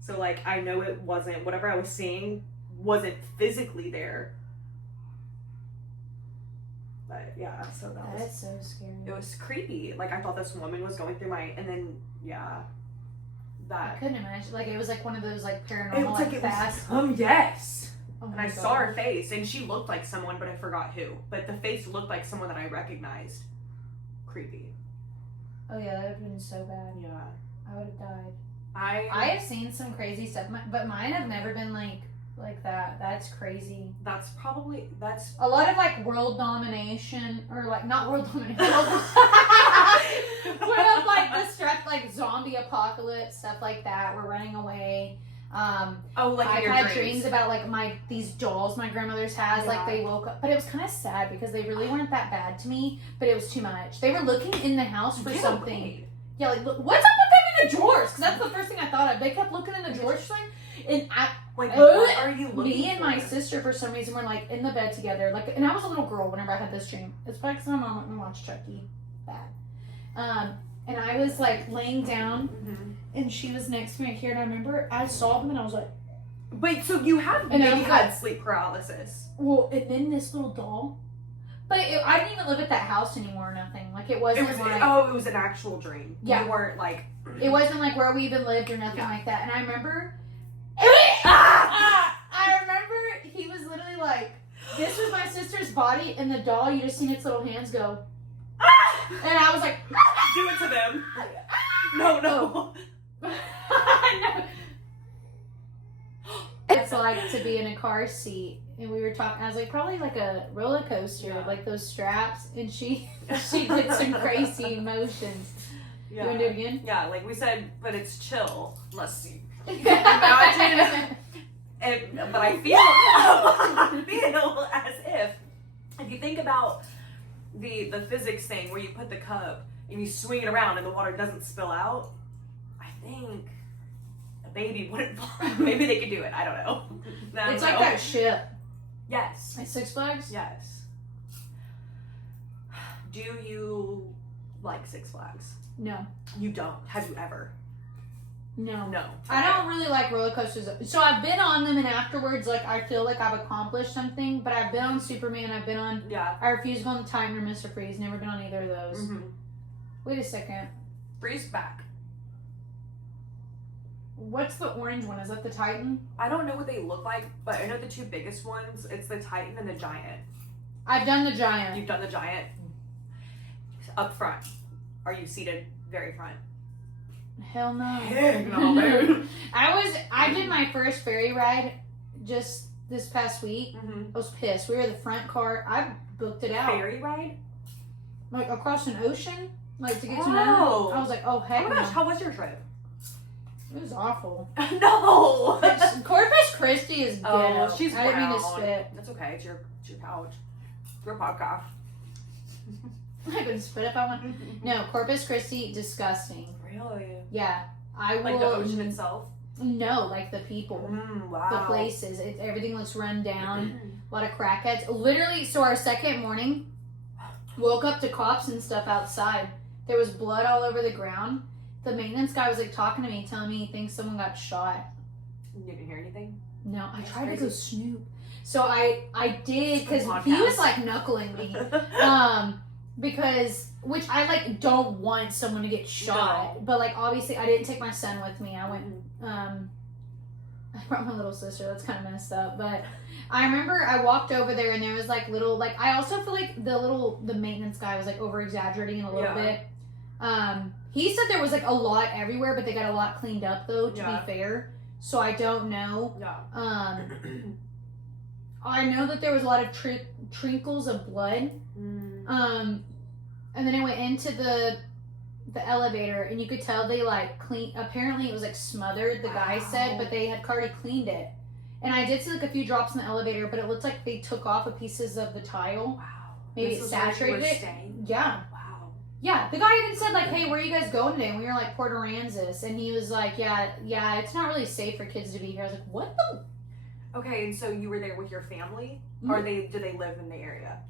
So like, I know it wasn't, whatever I was seeing wasn't physically there. But yeah, so that's so scary. It was creepy. Like I thought this woman was going through and then I couldn't imagine. Like it was like one of those like paranormal it fast. Yes. Oh and I God. saw her face, and she looked like someone, but I forgot who. But the face looked like someone that I recognized. Creepy. Oh yeah, that would have been so bad. Yeah. I would have died. I have seen some crazy stuff, but mine have never been like that. That's crazy. That's a lot of like world domination, or like not world domination. World of like the stuff like zombie apocalypse, stuff like that. We're running away. Like I've in your had dreams about like these dolls my grandmother's has. Yeah. Like they woke up, but it was kind of sad because they really weren't that bad to me, but it was too much. They were looking in the house for something. Away. Yeah, like look, what's up with them in the drawers? Because that's the first thing I thought of. They kept looking in the drawers for something, and what are you looking me and for? my sister for some reason were like in the bed together. Like, and I was a little girl whenever I had this dream. It's probably because my mom went and watched Chucky. Bad. And I was like laying down, and she was next to me here, and I remember I saw them, and I was like, wait, so you have maybe had sleep paralysis? Well, and then this little doll. But I didn't even live at that house anymore or nothing. Like, it wasn't it was an actual dream. Yeah. You weren't like... It wasn't like where we even lived or nothing like that. And I remember... I remember he was literally like, this was my sister's body, and the doll, you just seen its little hands go... And I was like... Do it to them. No. It's like to be in a car seat, and we were talking. I was like, probably like a roller coaster, like those straps. And she did some crazy motions. Yeah. You want to do it again? Yeah, like we said, but it's chill. Unless you imagine. But I feel as if you think about the physics thing where you put the cup and you swing it around and the water doesn't spill out. I think a baby wouldn't fall. Maybe they could do it. I don't know. It's like that ship. Yes. At Six Flags? Yes. Do you like Six Flags? No. You don't? Have you ever? No. No. I don't really like roller coasters. So I've been on them, and afterwards, like, I feel like I've accomplished something. But I've been on Superman. I've been on... Yeah. I refuse to go on the Titan or Mr. Freeze. Never been on either of those. Mm-hmm. Wait a second. Freeze back. What's the orange one? Is that the Titan? I don't know what they look like, but I know the two biggest ones. It's the Titan and the Giant. I've done the Giant. You've done the Giant? Up front. Are you seated very front? Hell no. Heck no, baby. I did my first ferry ride just this past week. Mm-hmm. I was pissed. We were the front car. I booked it out. Ferry ride? Like across an ocean? Like to get to know. I was like, oh heck Oh my gosh, no. how was your trip? It was awful. No! Corpus Christi is ghetto. Oh, she's I didn't mean to brown. spit. That's okay. It's your couch. Your podcast. I could spit if I want. No, Corpus Christi, disgusting. Really? Yeah. I will. Like the ocean itself? No, like the people. Wow. The places. Everything looks run down. A lot of crackheads. Literally, so our second morning, woke up to cops and stuff outside. There was blood all over the ground. The maintenance guy was like talking to me, telling me he thinks someone got shot. You didn't hear anything? No, I That's tried crazy. to go snoop. So I did, because he was like knuckling me. Because, which I like don't want someone to get shot. No. But like obviously I didn't take my son with me. I went, I brought my little sister. That's kind of messed up. But I remember I walked over there and there was like little, like, I also feel like the maintenance guy was like over exaggerating a little bit. He said there was like a lot everywhere, but they got a lot cleaned up though, to be fair. So I don't know. Yeah. I know that there was a lot of trickles of blood. And then I went into the elevator, and you could tell they like clean. Apparently, it was like smothered. The guy said, but they had already cleaned it. And I did see like a few drops in the elevator, but it looked like they took off pieces of the tile. Wow. Maybe it saturated it. Staying? Yeah. Wow. Yeah. The guy even said like, "Hey, where are you guys going today?" And we were like, "Port Aransas," and he was like, "Yeah, it's not really safe for kids to be here." I was like, "What the?" Okay, and so you were there with your family, or do they live in the area?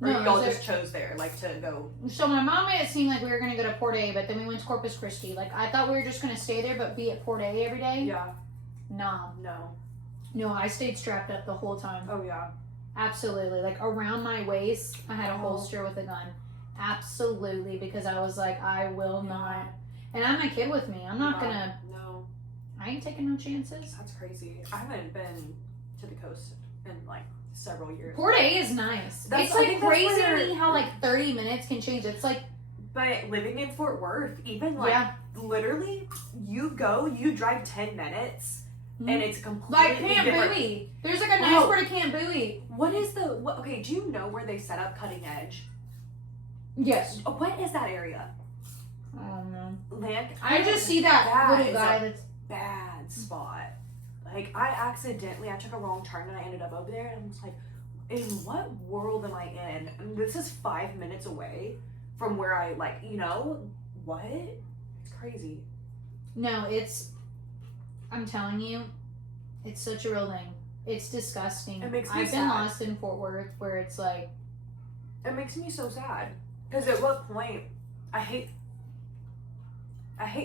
Or No, y'all just chose there, like, to go? So my mom made it seem like we were going to go to Port A, but then we went to Corpus Christi. Like, I thought we were just going to stay there, but be at Port A every day. Yeah. Nah. No, I stayed strapped up the whole time. Oh, yeah. Absolutely. Like, around my waist, I had a holster with a gun. Absolutely, because I was like, I will not. And I have my kid with me. I'm not going to. No. I ain't taking no chances. That's crazy. I haven't been to the coast in, like, several years. Port A is nice. It's like crazy to me how like 30 minutes can change. It's like, but living in Fort Worth, even like literally, you drive 10 minutes, and it's completely like Camp different. Bowie. There's like a nice part of Camp Bowie. What is okay, do you know where they set up Cutting Edge? Yes. What is that area? I don't know. Land. I just see that little guy that's bad spot. Like, I took a wrong turn and I ended up over there, and I'm just like, in what world am I in? And this is 5 minutes away from where I, like, you know, what? It's crazy. No, I'm telling you, it's such a real thing. It's disgusting. It makes me I've sad. been lost in Fort Worth where it's like... It makes me so sad. Because at what point, I hate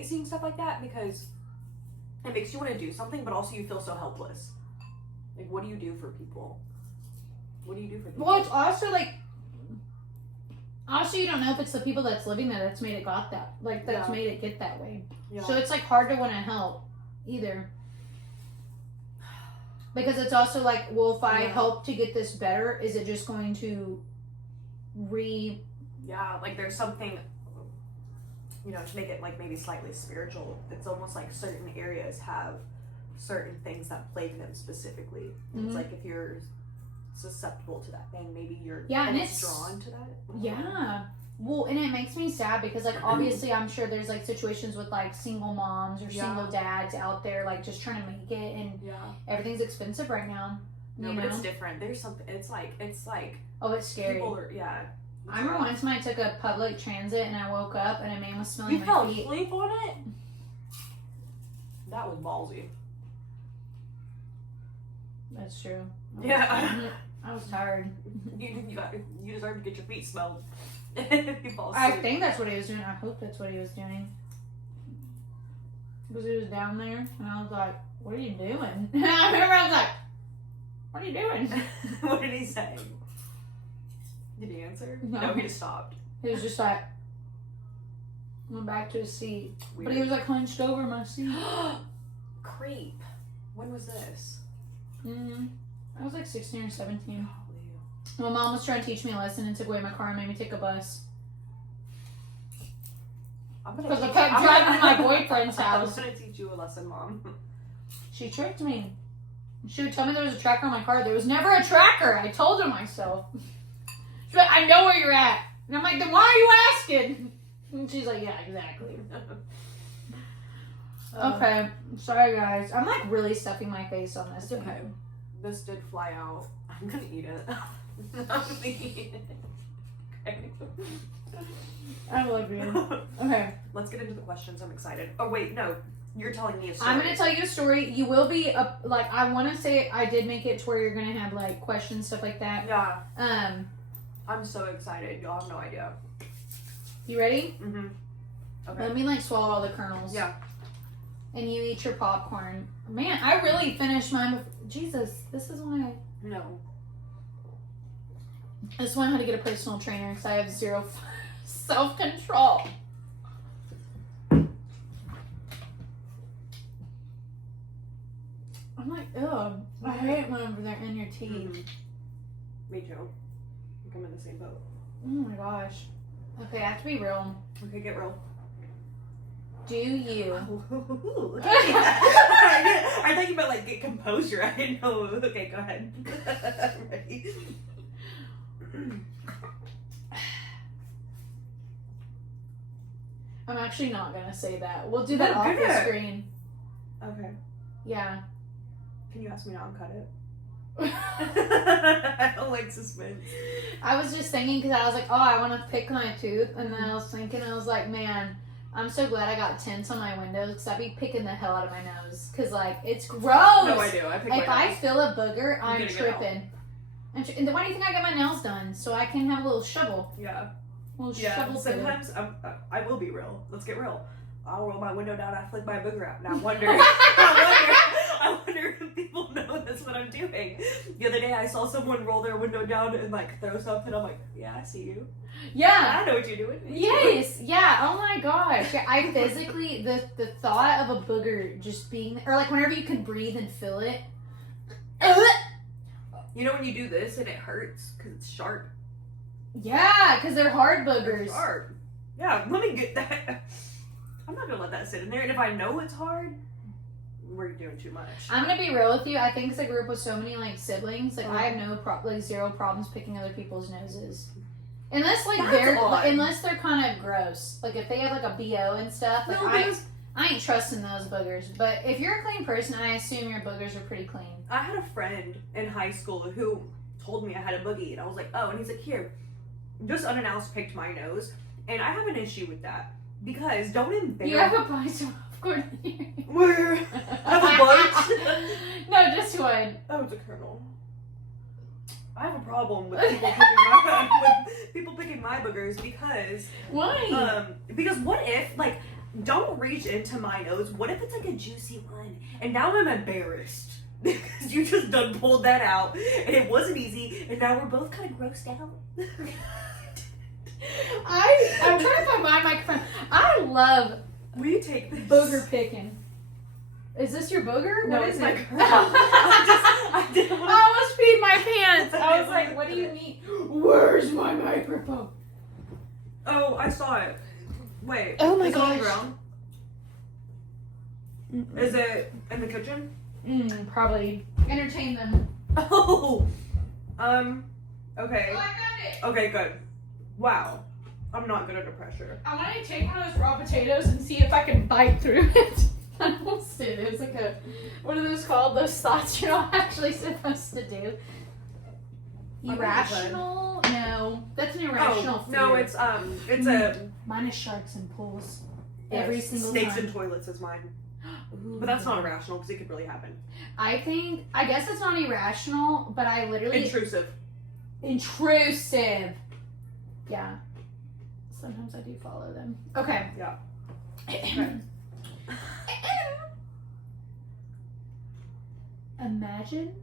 seeing stuff like that because it makes you want to do something, but also you feel so helpless. Like, what do you do for people? What do you do for people? Well, it's also like... Also, you don't know if it's the people that's living there that's made it made it get that way. Yeah. So it's like hard to want to help either. Because it's also like, well, if I help to get this better, is it just going to Yeah, like there's something, you know, to make it like maybe slightly spiritual. It's almost like certain areas have certain things that plague them specifically. Mm-hmm. It's like if you're susceptible to that thing, maybe you're and it's drawn to that. Yeah. Well, and it makes me sad because, like, obviously I'm sure there's, like, situations with, like, single moms or single dads out there, like, just trying to make it, and everything's expensive right now. No, but it's different. There's something, it's like. Oh, it's scary. I remember one time I took a public transit and I woke up and a man was smelling my feet. You fell asleep on it? That was ballsy. That's true. Yeah. I was tired. You deserve to get your feet smelled. If you fall I asleep. think that's what he was doing. I hope that's what he was doing. Because he was down there and I was like, what are you doing? And I remember I was like, what are you doing? What did he say? Did he answer? No, he just stopped. He was just like, went back to his seat. Weird. But he was like hunched over my seat. Creep. When was this? I was like 16 or 17. My mom was trying to teach me a lesson and took away my car and made me take a bus. Because I kept driving to my boyfriend's house. I'm going to teach you a lesson, Mom. She tricked me. She would tell me there was a tracker on my car. There was never a tracker. I told her myself. She's like, I know where you're at. And I'm like, then why are you asking? And she's like, yeah, exactly. Okay. Sorry, guys. I'm like really stuffing my face on this. It's okay. This did fly out. I'm going to eat it. I'm going to eat it. Okay. I love you. Okay. Let's get into the questions. I'm excited. Oh, wait. No. You're telling me a story. I'm going to tell you a story. You will be, like, I want to say I did make it to where you're going to have, like, questions, stuff like that. Yeah. I'm so excited. Y'all have no idea. You ready? Mm-hmm. Okay. Let me, like, swallow all the kernels. Yeah. And you eat your popcorn. Man, I really finished mine. Jesus, this is why No. This is why I had to get a personal trainer because I have zero self-control. I'm like, ugh. I hate whenever they're in your teeth. Mm-hmm. Me too. I think I'm in the same boat. Oh my gosh. Okay, I have to be real. Okay, get real. Do you? I thought you meant like get composure. I didn't know. Okay, go ahead. I'm ready. I'm actually not gonna say that. We'll do that off the screen. Okay. Yeah. Can you ask me to uncut it? I don't like suspense. I was just thinking because I was like, oh, I want to pick my tooth, and then I was thinking, I was like, man, I'm so glad I got tints on my windows because I'd be picking the hell out of my nose because like it's gross. No, I do. If I feel a booger, I'm tripping. And why do you think I got my nails done? So I can have a little shovel. Yeah. Shovel. Sometimes I will be real. Let's get real. I'll roll my window down. I flick my booger out, and I wonder. I wonder if people know that's what I'm doing. The other day, I saw someone roll their window down and like throw something. I'm like, yeah, I see you. Yeah. I know what you're doing. Yes. Yeah. Oh my gosh. Yeah, I physically the thought of a booger just being or like whenever you can breathe and feel it. You know when you do this and it hurts because it's sharp. Yeah, because they're hard boogers. They're sharp. Yeah. Let me get that. I'm not gonna let that sit in there. And if I know it's hard, we're doing too much. I'm gonna be real with you. I think because I grew up with so many like siblings, like I have zero problems picking other people's noses, unless like unless they're kind of gross. Like if they have like a BO and stuff, like I ain't trusting those boogers. But if you're a clean person, I assume your boogers are pretty clean. I had a friend in high school who told me I had a boogie, and I was like, oh, and he's like, here, just unannounced picked my nose, and I have an issue with that because don't embarrass. You have a bunch of corn here. Where? I have a bunch. No, just one. Oh, it's a kernel. I have a problem with people picking my boogers because why? Because what if like don't reach into my nose? What if it's like a juicy one and now I'm embarrassed because you just done pulled that out and it wasn't easy and now we're both kind of grossed out. I'm trying to find my microphone. I love We take this booger picking. Is this your booger? No, What is it's it? my kernel. I almost peed my pants. I was like, what do you mean? Where's my microphone? Oh, I saw it. Wait. Oh my is it on the gosh. ground? Is it in the kitchen? Probably. Entertain them. Oh. Okay. Oh, I got it. Okay, good. Wow. I'm not good under pressure. I want to take one of those raw potatoes and see if I can bite through it. I almost did. It was like a, what are those called? Those thoughts you're not actually supposed to do. Irrational? No, that's an irrational fear. No, it's a Mine is sharks and pools. Every single snakes time. and toilets is mine. Ooh. But that's not irrational because it could really happen. I guess it's not irrational, but I literally... Intrusive. Intrusive. Yeah. Sometimes I do follow them. Okay. Yeah. Okay. Imagine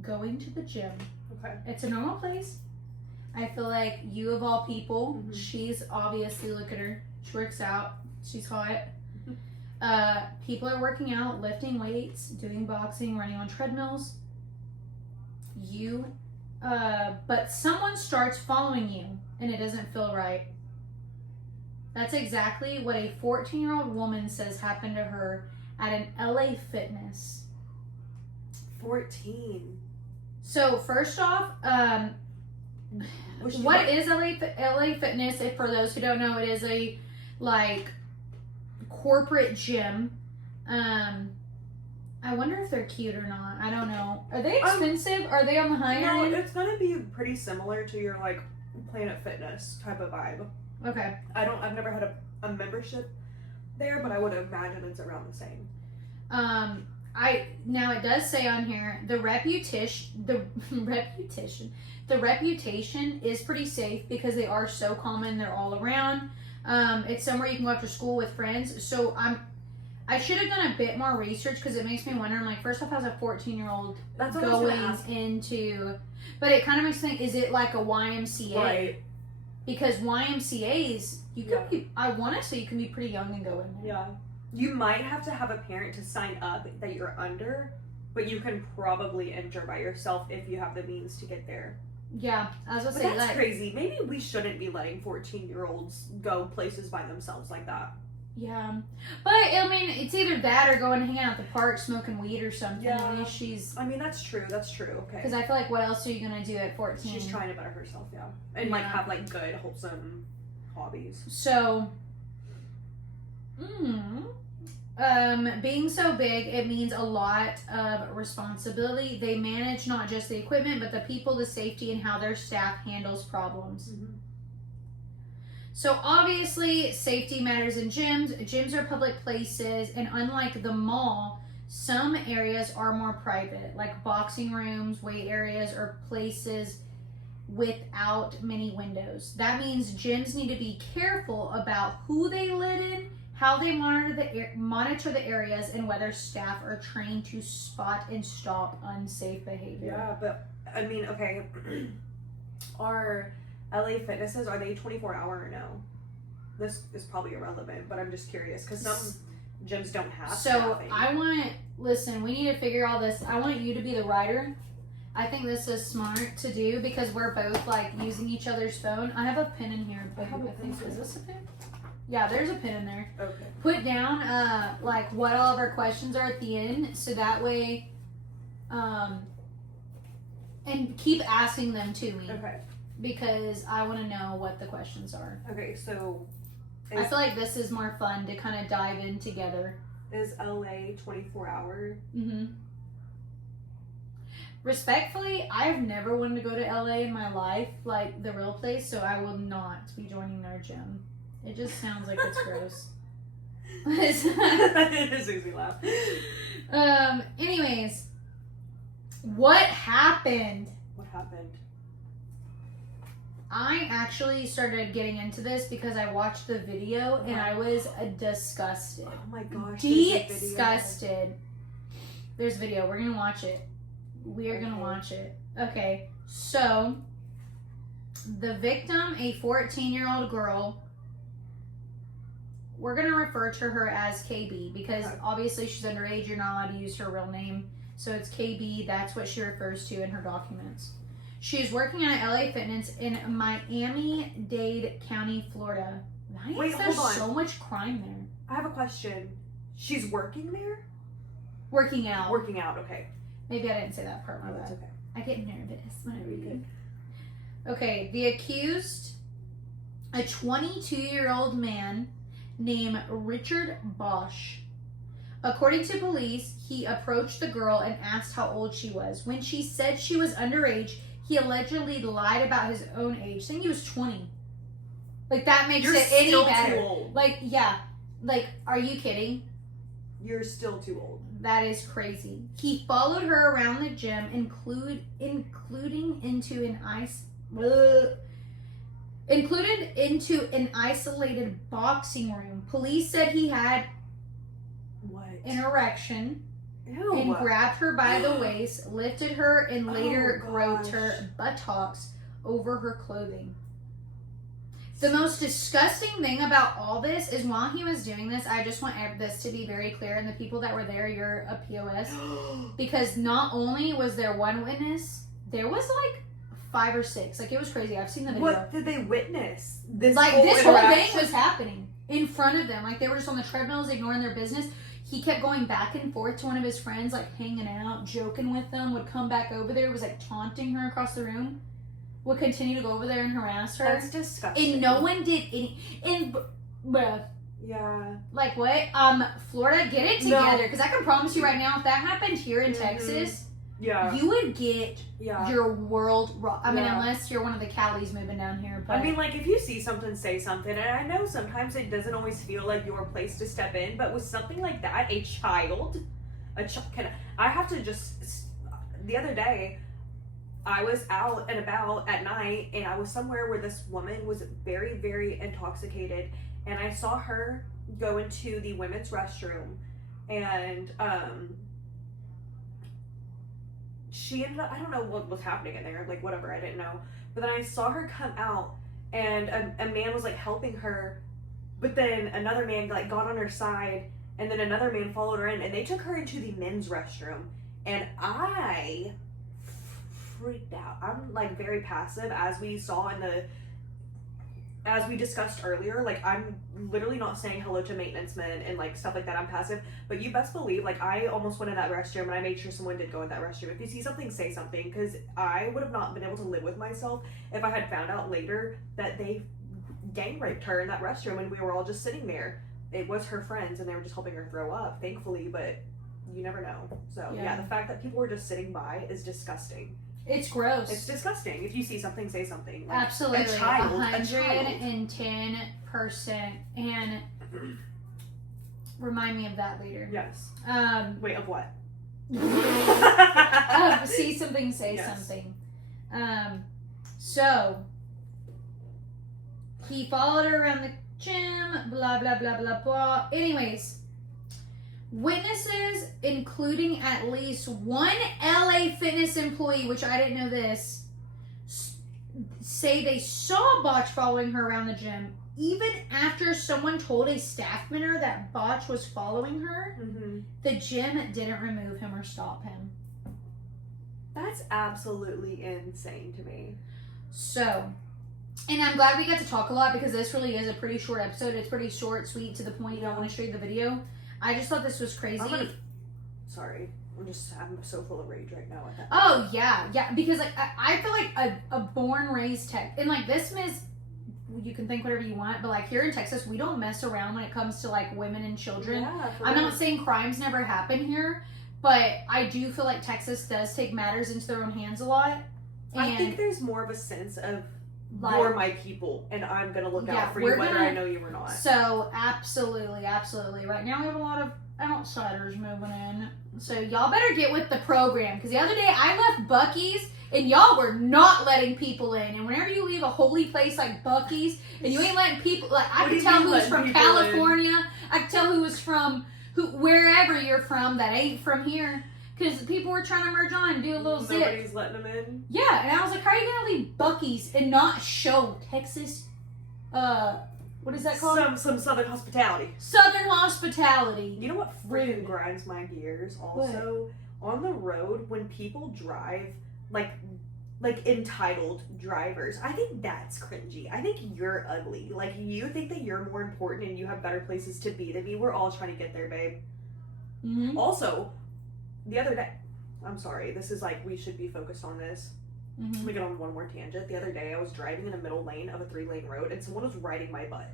going to the gym. Okay. It's a normal place. I feel like you of all people, Mhm. she's obviously, look at her. She works out. She's hot. People are working out, lifting weights, doing boxing, running on treadmills. But someone starts following you and it doesn't feel right. That's exactly what a 14-year-old woman says happened to her at an LA Fitness. 14. So first off, what is LA Fitness? If for those who don't know, it is a like corporate gym. I wonder if they're cute or not. I don't know. Are they expensive? Are they on the higher No, end? it's gonna be pretty similar to your like Planet Fitness type of vibe. Okay. I've never had a membership there, but I would imagine it's around the same. Now it does say on here the reputation is pretty safe because they are so common. They're all around. It's somewhere you can go after school with friends. So I should have done a bit more research because it makes me wonder. I'm like, first off, as a 14-year-old going into, but it kind of makes me think, is it like a YMCA? Right. Because YMCA's, you could be, I want to say you can be pretty young and go in there. Yeah. You might have to have a parent to sign up that you're under, but you can probably enter by yourself if you have the means to get there. Yeah, I was gonna But say that's crazy. Maybe we shouldn't be letting 14-year-olds go places by themselves like that. Yeah, but I mean, it's either that or going to hang out at the park smoking weed or something. Yeah. At least she's. I mean, that's true. That's true. Okay. Because I feel like what else are you gonna do at 14? She's trying to better herself, yeah, and like have like good, wholesome hobbies. So, being so big, it means a lot of responsibility. They manage not just the equipment, but the people, the safety, and how their staff handles problems. Mm-hmm. So obviously, safety matters in gyms. Gyms are public places, and unlike the mall, some areas are more private, like boxing rooms, weight areas, or places without many windows. That means gyms need to be careful about who they let in, how they monitor the areas, and whether staff are trained to spot and stop unsafe behavior. Yeah, but I mean, okay, our LA Fitnesses, are they 24-hour or no? This is probably irrelevant, but I'm just curious because some gyms don't have staffing. Listen, we need to figure all this. I want you to be the writer. I think this is smart to do because we're both like using each other's phone. I have a pen in here, but I think, is this a pen? Yeah, there's a pen in there. Okay. Put down like what all of our questions are at the end, so that way, and keep asking them to me. Okay. Because I want to know what the questions are. Okay, so I feel like this is more fun to kind of dive in together. Is LA 24 hour? Mm-hmm. Respectfully, I've never wanted to go to LA in my life, like the real place, so I will not be joining their gym. It just sounds like it's gross. It just makes me laugh. Anyways, what happened? What happened? I actually started getting into this because I watched the video and I was disgusted. Oh my gosh. Disgusted. There's a video. We're going to watch it. We are going to watch it. Okay. So, the victim, a 14-year-old girl, we're going to refer to her as KB because obviously she's underage. You're not allowed to use her real name. So it's KB. That's what she refers to in her documents. She is working at LA Fitness in Miami-Dade County, Florida. Why is there so much crime there? I have a question. She's working there? Working out. Working out, okay. Maybe I didn't say that part. No, that's okay. I get nervous when I read it. Okay, the accused, a 22-year-old man named Richard Bosch. According to police, he approached the girl and asked how old she was. When she said she was underage, he allegedly lied about his own age, saying he was 20. Like, that makes it any better. Too old. Like, yeah. Like, are you kidding? You're still too old. That is crazy. He followed her around the gym, including into an isolated boxing room. Police said he had an erection. Ew. And grabbed her by the waist, lifted her, and later groped her buttocks over her clothing. The most disgusting thing about all this is while he was doing this, I just want this to be very clear, and the people that were there, you're a POS, because not only was there one witness, there was like 5 or 6. Like, it was crazy. I've seen the video. What did they witness? This whole thing was happening in front of them. Like, they were just on the treadmills, ignoring their business. He kept going back and forth to one of his friends, like hanging out, joking with them, would come back over there, was like taunting her across the room, would continue to go over there and harass her. That's disgusting. And no one did any. And, bruh. Yeah. Like what? Florida, get it together. Because I can promise you right now, if that happened here in Texas, you would get your world rocked. I mean, unless you're one of the Callies moving down here. But I mean, like, if you see something, say something. And I know sometimes it doesn't always feel like your place to step in, but with something like that, I have to just. The other day, I was out and about at night, and I was somewhere where this woman was very, very intoxicated, and I saw her go into the women's restroom, and she ended up, I don't know what was happening in there, like whatever, I didn't know. But then I saw her come out, and a man was like helping her, but then another man like got on her side, and then another man followed her in, and they took her into the men's restroom, and I freaked out. I'm like very passive, as we saw as we discussed earlier. Like, I'm literally not saying hello to maintenance men and like stuff like that. I'm passive, but you best believe, like, I almost went in that restroom, and I made sure someone did go in that restroom. If you see something, say something, because I would have not been able to live with myself if I had found out later that they gang raped her in that restroom, and we were all just sitting there. It was her friends, and they were just helping her throw up, thankfully, but you never know. So yeah, the fact that people were just sitting by is disgusting. It's gross. It's disgusting. If you see something, say something. Like, absolutely. A child. 110%. And remind me of that later. Yes. Wait, of what? See something, say something. So, he followed her around the gym, blah, blah, blah, blah, blah. Anyways, witnesses, including at least one LA Fitness employee, which I didn't know this, say they saw Botch following her around the gym, even after someone told a staff member that Botch was following her. The gym didn't remove him or stop him. That's absolutely insane to me. So, and I'm glad we got to talk a lot, because this really is a pretty short episode. It's pretty short, sweet, to the point. You don't want to show you the video. I just thought this was crazy. Sorry. I'm so full of rage right now. Oh, yeah. Yeah, because, like, I feel like a born, raised tech. And, like, this you can think whatever you want, but like here in Texas, we don't mess around when it comes to like women and children. Yeah, I'm not saying crimes never happen here, but I do feel like Texas does take matters into their own hands a lot. And I think there's more of a sense of like, you're my people, and I'm gonna look out for you whether I know you or not. So absolutely. Right now we have a lot of outsiders moving in, so y'all better get with the program. Because the other day I left Buc-ee's and y'all were not letting people in. And whenever you leave a holy place like Buc-ee's and you ain't letting people, like I can tell who's from California. I can tell who was from wherever you're from that ain't from here. Because people were trying to merge on and do a little zip. Nobody's letting them in. Yeah, and I was like, how are you gonna leave Buc-ee's and not show Texas? What is that called? Some Southern hospitality. Southern hospitality. You know what freaking grinds my gears? Also, on the road when people drive like entitled drivers, I think that's cringy. I think you're ugly. Like you think that you're more important and you have better places to be than me. We're all trying to get there, babe. Mm-hmm. Also, the other day, I'm sorry, this is like, we should be focused on this. Mm-hmm. Let me get on one more tangent. The other day, I was driving in a middle lane of a 3-lane road, and someone was riding my butt.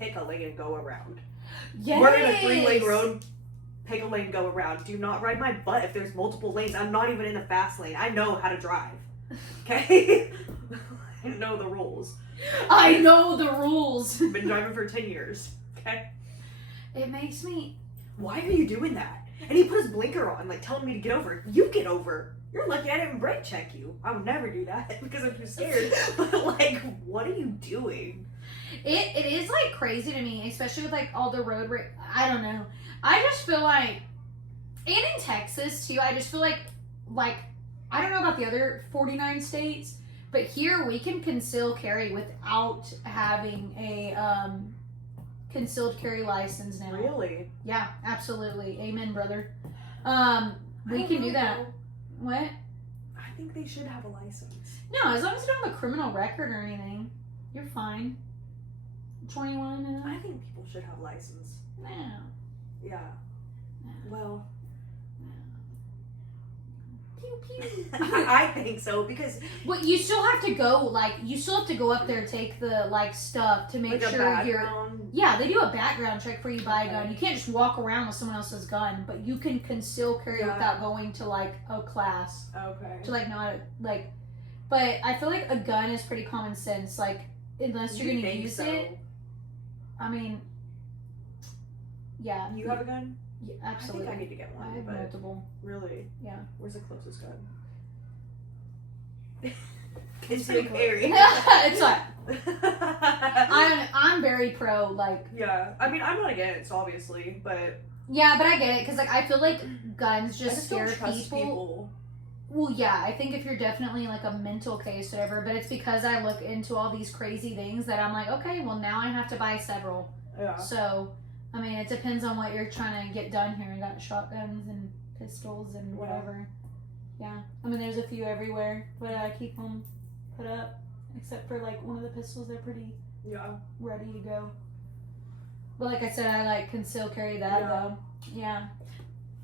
Pick a lane and go around. Yes. We're in a 3-lane road. Pick a lane, go around. Do not ride my butt if there's multiple lanes. I'm not even in a fast lane. I know how to drive. Okay? I know the rules. I know the rules. I've been driving for 10 years. Okay? It makes me... Why are you doing that? And he put his blinker on, like, telling me to get over. You get over. You're lucky I didn't brake check you. I would never do that because I'm too scared. But, like, what are you doing? It is, like, crazy to me, especially with, like, all the road... I don't know. I just feel like... And in Texas, too, I just feel like... I don't know about the other 49 states, but here we can conceal carry without having a concealed carry license now. Really? Yeah, absolutely. Amen, brother. We can do that. What? I think they should have a license. No, as long as you don't have a criminal record or anything, you're fine. 21 and I think people should have license. No. Yeah. No. Well... Pew, pew. I think so because well, you still have to go up there and take the stuff to make sure you're yeah, they do a background check before you buy a gun. You can't just walk around with someone else's gun, but you can conceal carry without going to a class. Okay. To know how to but I feel like a gun is pretty common sense, unless you're gonna use it. I mean, yeah. You have a gun? Yeah, absolutely. I think I need to get one. I have multiple. Really? Yeah. Where's the closest gun? It's pretty scary. It's like I'm very pro Yeah, I mean I'm not against obviously, but yeah, but I get it because I feel like guns just scare don't trust people. Well, yeah, I think if you're definitely a mental case, whatever, but it's because I look into all these crazy things that I'm like, okay, well now I have to buy several. Yeah. So. I mean, it depends on what you're trying to get done here. You got shotguns and pistols and whatever. Yeah. I mean, there's a few everywhere, but I keep them put up. Except for, one of the pistols, they're pretty ready to go. But like I said, I, conceal carry that, though. Yeah.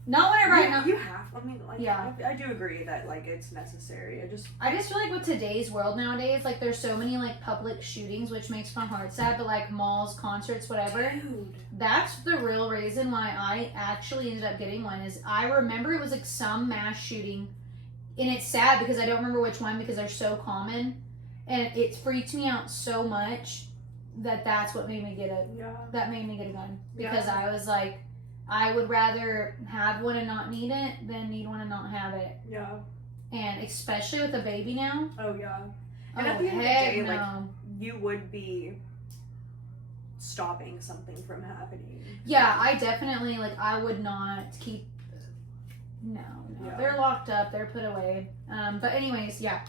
Not whenever I know. You have. I mean, yeah. I do agree that, it's necessary. I just feel like with today's world nowadays, there's so many, public shootings, which makes my heart sad, but, malls, concerts, whatever. Dude. That's the real reason why I actually ended up getting one, is I remember it was, some mass shooting, and it's sad because I don't remember which one because they're so common, and it freaked me out so much that's what made me get a gun. Because I was like, I would rather have one and not need it than need one and not have it. Yeah. And especially with a baby now. Oh, yeah. And at the end of the day, you would be stopping something from happening. Yeah, I definitely, I would not keep... No. Yeah. They're locked up. They're put away. But anyways, yeah.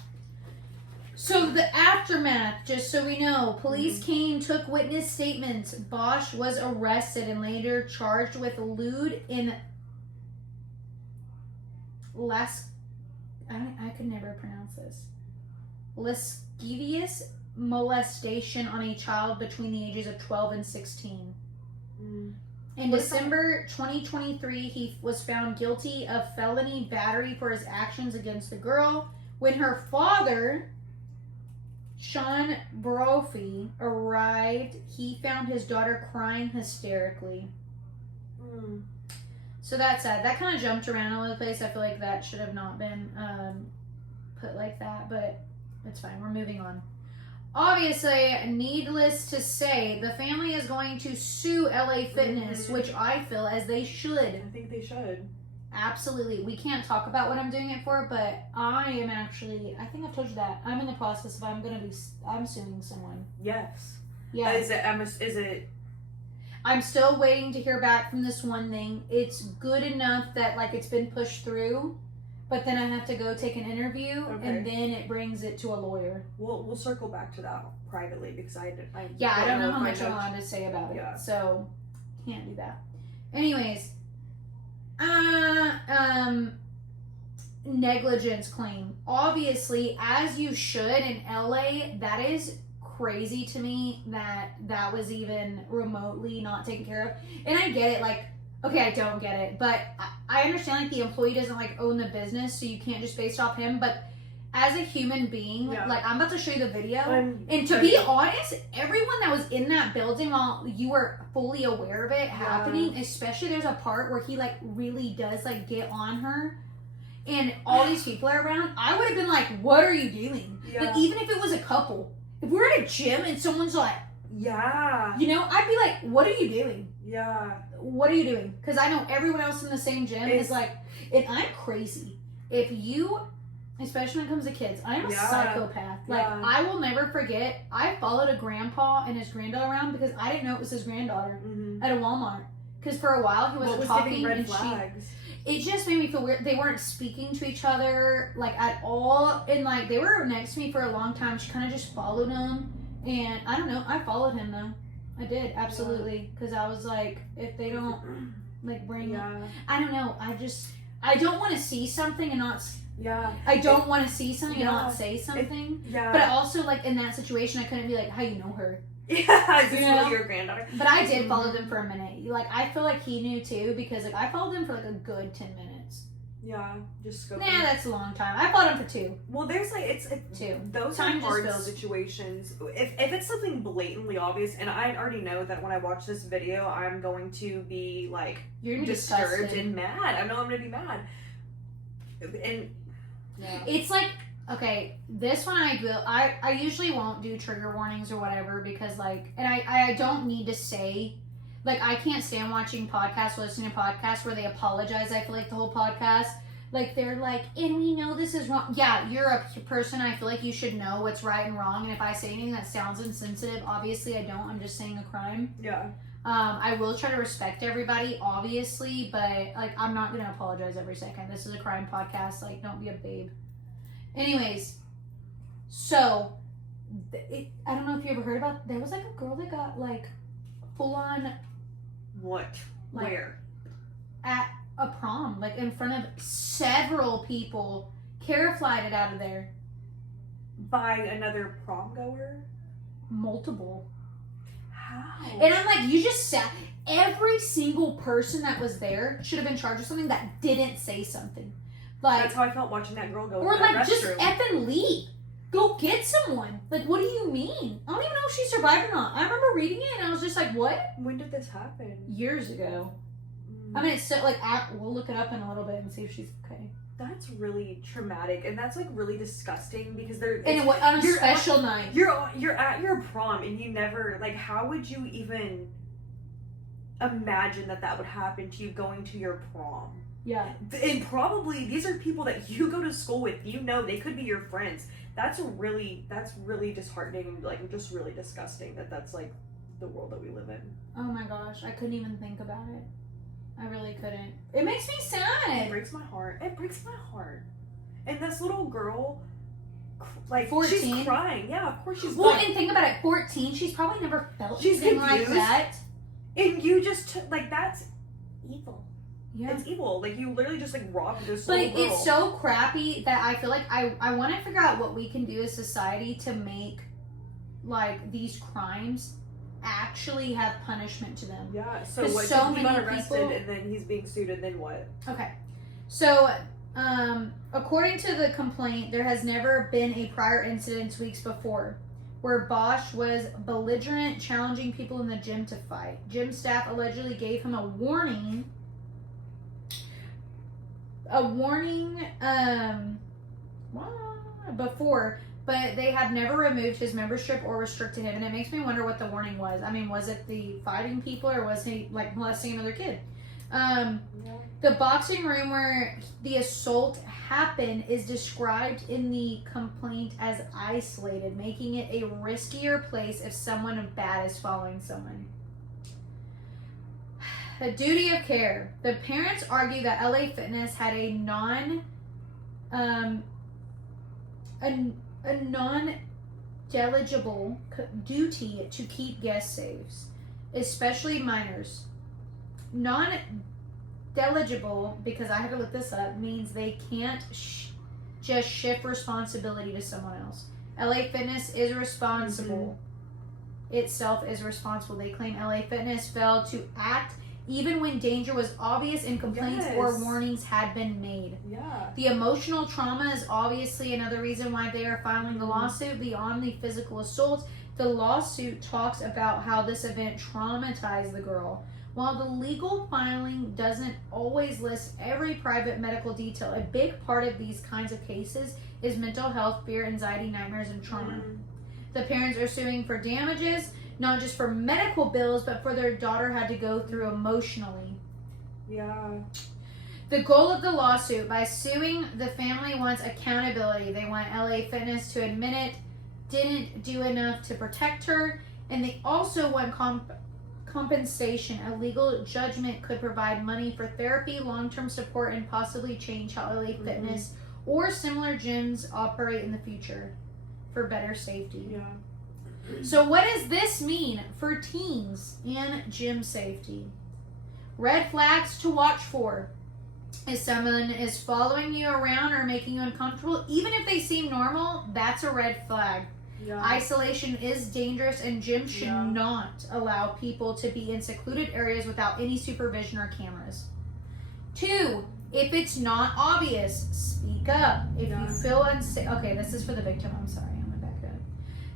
So the aftermath, just so we know, police came, took witness statements. Bosch was arrested and later charged with lewd in I could never pronounce this. Lascivious molestation on a child between the ages of 12 and 16. In December 2023, he was found guilty of felony battery for his actions against the girl when her father Sean Brophy arrived. He found his daughter crying hysterically. So that's sad. That kind of jumped around all over the place. I feel like that should have not been put like that, but it's fine. We're moving on. Obviously, needless to say, the family is going to sue LA Fitness, which I feel as they should. I think they should. Absolutely. We can't talk about what I'm doing it for, but I am actually, I think I've told you that. I'm in the process of, I'm suing someone. Yes. Yeah. Is it? I'm still waiting to hear back from this one thing. It's good enough that, like, it's been pushed through, but then I have to go take an interview, and then it brings it to a lawyer. We'll circle back to that privately because I don't know how much I'm allowed to say about it, so can't do that. Anyways, negligence claim. Obviously, as you should in LA, that is crazy to me that was even remotely not taken care of. And I get it, like, okay, I don't get it, but I understand, like, the employee doesn't, like, own the business, so you can't just base it off him, but as a human being, like, I'm about to show you the video, and to be honest, everyone that was in that building while you were fully aware of it happening, especially there's a part where he, like, really does, like, get on her, and all these people are around, I would have been like, what are you doing? Like, even if it was a couple, if we're at a gym and someone's like, you know, I'd be like, what are you doing? What are you doing? Because I know everyone else in the same gym is like, and I'm crazy. If you, especially when it comes to kids, I am a psychopath. Like, I will never forget, I followed a grandpa and his granddaughter around because I didn't know it was his granddaughter at a Walmart. Because for a while he wasn't talking, and it just made me feel weird. They weren't speaking to each other, like, at all. And, like, they were next to me for a long time. She kind of just followed him. And I don't know. I followed him, though. I did, absolutely. Because I was like, if they don't, like, bring I don't know. I don't want to see something and not... I don't want to see something and not say something. But I also, like, in that situation, I couldn't be like, how you know her? Is this really your granddaughter? But I did follow them for a minute. Like, I feel like he knew too, because, like, I followed them for like a good 10 minutes. Just go. Nah, that's a long time. I followed him for 2. Well, there's like it's 2. Those are hard situations. If it's something blatantly obvious, and I already know that when I watch this video, I'm going to be like disturbed and mad. I know I'm gonna be mad. And it's like, okay, this one I usually won't do trigger warnings or whatever, because, like, and I don't need to say, like, I can't stand watching podcasts or listening to podcasts where they apologize. I feel like the whole podcast, like, they're like, and we know this is wrong. Yeah, you're a person. I feel like you should know what's right and wrong. And if I say anything that sounds insensitive, obviously I don't. I'm just saying a crime. I will try to respect everybody, obviously, but, like, I'm not going to apologize every second. This is a crime podcast. Like, don't be a babe. Anyways, so, I don't know if you ever heard about, there was, like, a girl that got, like, full on... What? Like, where? At a prom, like, in front of several people. Kara flied it out of there. By another prom goer? Multiple. How? And I'm like, you just sat... Every single person that was there should have been charged with something that didn't say something. Like, that's how I felt watching that girl go. Or, like, just effing leave. Go get someone. Like, what do you mean? I don't even know if she survived or not. I remember reading it and I was just like, what? When did this happen? Years ago. I mean, it's so, like, we'll look it up in a little bit and see if she's okay. That's really traumatic, and that's, like, really disgusting because they're... And on a special night. You're at your prom and you never, like, how would you even imagine that would happen to you going to your prom? Yeah. And probably these are people that you go to school with. You know, they could be your friends. That's really disheartening, like, just really disgusting that's, like, the world that we live in. Oh my gosh, I couldn't even think about it. I really couldn't. It makes me sad. It breaks my heart. And this little girl, like, 14. She's crying. Yeah, of course she's. Well, and think about it. 14. She's probably never felt anything like that. And you just like, that's evil. Yeah. It's evil. Like, you literally just, like, robbed this little girl. But it's so crappy that I feel like I want to figure out what we can do as society to make, like, these crimes actually have punishment to them. Yeah. So what? So he many got arrested, people, and then he's being sued, and then what? Okay. So, according to the complaint, there has never been a prior incident weeks before. where Bosch was belligerent, challenging people in the gym to fight. Gym staff allegedly gave him a warning before, but they have never removed his membership or restricted him. And it makes me wonder what the warning was. I mean, was it the fighting people, or was he like molesting another kid? The boxing room where the assault happened is described in the complaint as isolated, making it a riskier place if someone bad is following someone. The duty of care. The parents argue that LA Fitness had a non-delegible duty to keep guests safe, especially minors. Non-delegible, because I had to look this up, means they can't just shift responsibility to someone else. LA Fitness is responsible. Itself is responsible. They claim LA Fitness failed to act even when danger was obvious and complaints or warnings had been made. Yeah. The emotional trauma is obviously another reason why they are filing the lawsuit. Beyond the physical assault, the lawsuit talks about how this event traumatized the girl. While the legal filing doesn't always list every private medical detail, a big part of these kinds of cases is mental health, fear, anxiety, nightmares, and trauma. The parents are suing for damages, not just for medical bills, but for their daughter had to go through emotionally. Yeah. The goal of the lawsuit, by suing, the family wants accountability. They want LA Fitness to admit it didn't do enough to protect her, and they also want compensation. A legal judgment could provide money for therapy, long-term support, and possibly change how LA Fitness or similar gyms operate in the future for better safety. Yeah. So what does this mean for teens and gym safety? Red flags to watch for. If someone is following you around or making you uncomfortable, even if they seem normal, that's a red flag. Yeah. Isolation is dangerous, and gyms should not allow people to be in secluded areas without any supervision or cameras. 2, if it's not obvious, speak up. If you feel unsafe, okay, this is for the victim, I'm sorry.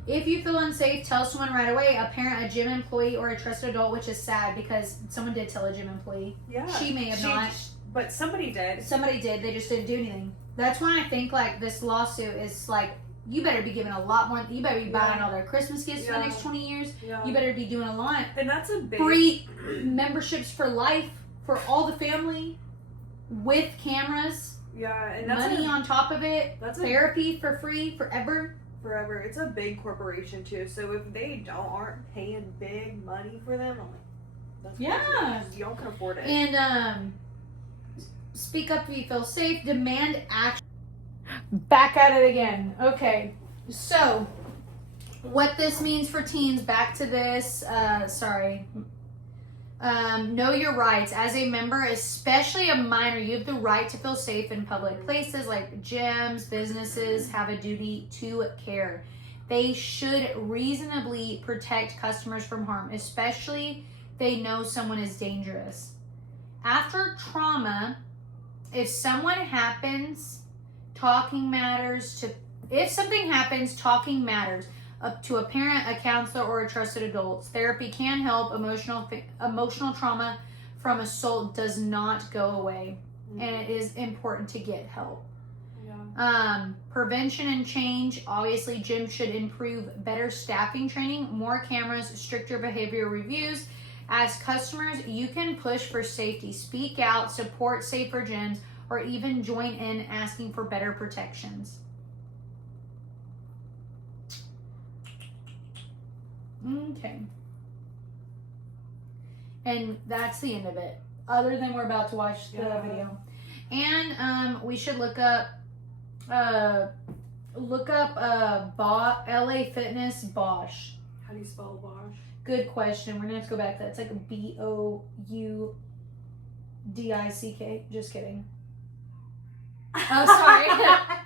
If you feel unsafe, tell someone right away, a parent, a gym employee, or a trusted adult, which is sad because someone did tell a gym employee. Yeah. She may have not. But somebody did. Somebody did. They just didn't do anything. That's why I think like this lawsuit is like, you better be giving a lot more. You better be buying all their Christmas gifts for the next 20 years. Yeah. You better be doing a lot. And that's a big... Free memberships for life for all the family with cameras. Yeah. And that's money on top of it. That's therapy for free forever. It's a big corporation too, so if they aren't paying big money for them, I'm like, that's crazy. Y'all can afford it. And speak up if you feel safe. Demand action. Back at it again. Okay, so what this means for teens. Back to this. Know your rights. As a member, especially a minor, you have the right to feel safe in public places like gyms. Businesses have a duty to care. They should reasonably protect customers from harm, especially if they know someone is dangerous. After trauma, if something happens, talking matters. Up to a parent, a counselor, or a trusted adult. Therapy can help. Emotional trauma from assault does not go away, and it is important to get help. Prevention and change. Obviously, gyms should improve better staffing training, more cameras, stricter behavior reviews. As customers, you can push for safety, speak out, support safer gyms, or even join in asking for better protections. Okay. And that's the end of it. Other than we're about to watch the video. And we should look up LA Fitness Bosch. How do you spell Bosch? Good question. We're gonna have to go back to that. It's like a Boudick. Just kidding. Oh, sorry. I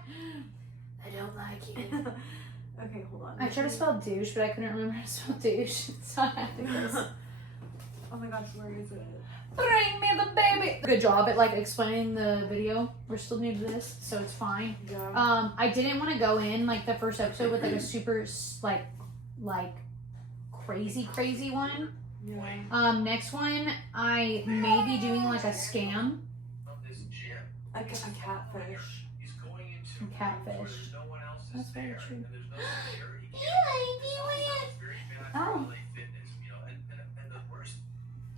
don't like you. Okay, hold on. I tried to spell douche, but I couldn't remember how to spell douche. So I had to go. Oh my gosh, where is it? Bring me the baby. Good job at like explaining the video. We're still new to this, so it's fine. Yeah. I didn't want to go in like the first episode with like a super like like crazy one. Yeah. Next one, I may be doing like a scam. A catfish. A catfish. That's very true. Oh.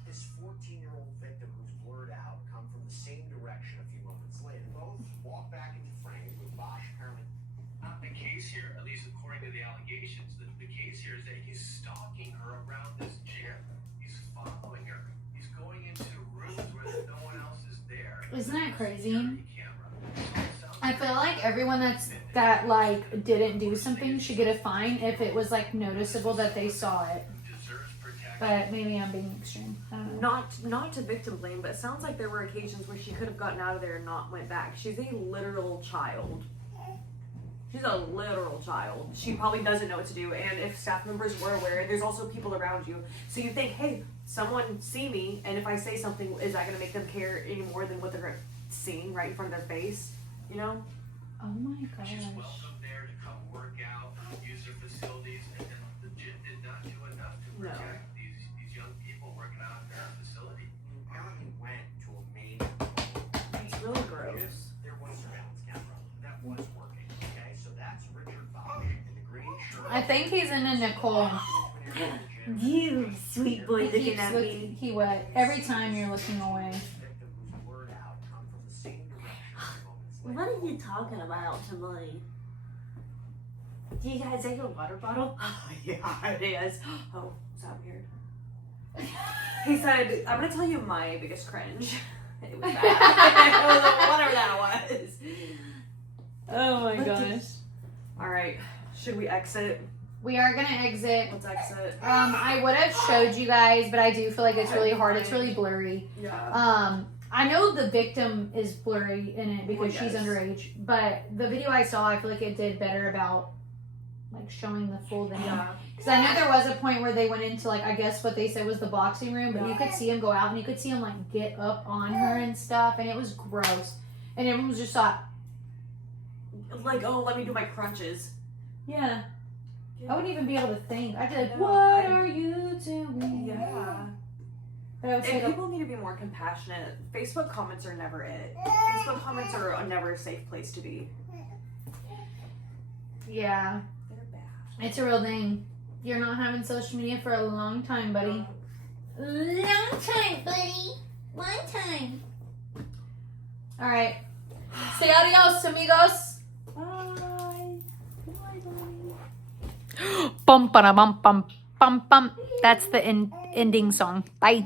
This 14-year-old victim who's blurred out come from the same direction a few moments later. Both walk back into frame with Bosch apparently. Not the case here, at least according to the allegations. The case here is that he's stalking her around this gym. He's following her. He's going into rooms where no one else is there. Isn't that crazy? Security camera. I feel like everyone that like didn't do something should get a fine if it was like noticeable that they saw it. Deserves protection. But maybe I'm being extreme. I don't know. Not to victim blame, but it sounds like there were occasions where she could have gotten out of there and not went back. She's a literal child. She's a literal child. She probably doesn't know what to do, and if staff members were aware, there's also people around you. So you think, hey, someone see me, and if I say something, is that going to make them care any more than what they're seeing right in front of their face? You know? Oh my She's gosh. welcome there to come work out, use their facilities, and the gym did not do enough to No. protect these young people working out in their facility. Apparently went to a main. It's really gross. There was surveillance camera that was working. Okay, so that's Richard Bosch in the green shirt. I think he's into Nicole. You sweet boy He keeps looking. He would every time you're looking away. Victim who's blurred out come from the same direction a few moments later. What are you talking about to me? Do you guys take a water bottle? Yeah, it is. Oh, is that weird? He said, I'm gonna tell you my biggest cringe. It was bad. Whatever that was. Oh my What gosh. did- Alright, should we exit? We are gonna exit. Let's exit. I would have showed you guys, but I do feel like it's really hard. It's really blurry. Yeah. I know the victim is blurry in it because Well, she's yes. underage, but the video I saw, I feel like it did better about like showing the full video. Yeah. Because I know there was a point where they went into like, I guess what they said was the boxing room, but you Yeah. could see him go out and you could see him like get up on her and stuff, and it was gross. And everyone was just like, Like, oh, let me do my crunches. yeah. I wouldn't even be able to think. I'd be like, No, what I- are you doing? Yeah. But I would say, And people need to be more compassionate. Facebook comments are never it. Facebook comments are never a safe place to be. yeah, They're bad. it's a real thing. You're not having social media for a long time, buddy. Long time, buddy. Long time. All right. Say adios, amigos. Bye. Bye, Bum, ba, bum, bum, bum, bum. That's the ending song. Bye.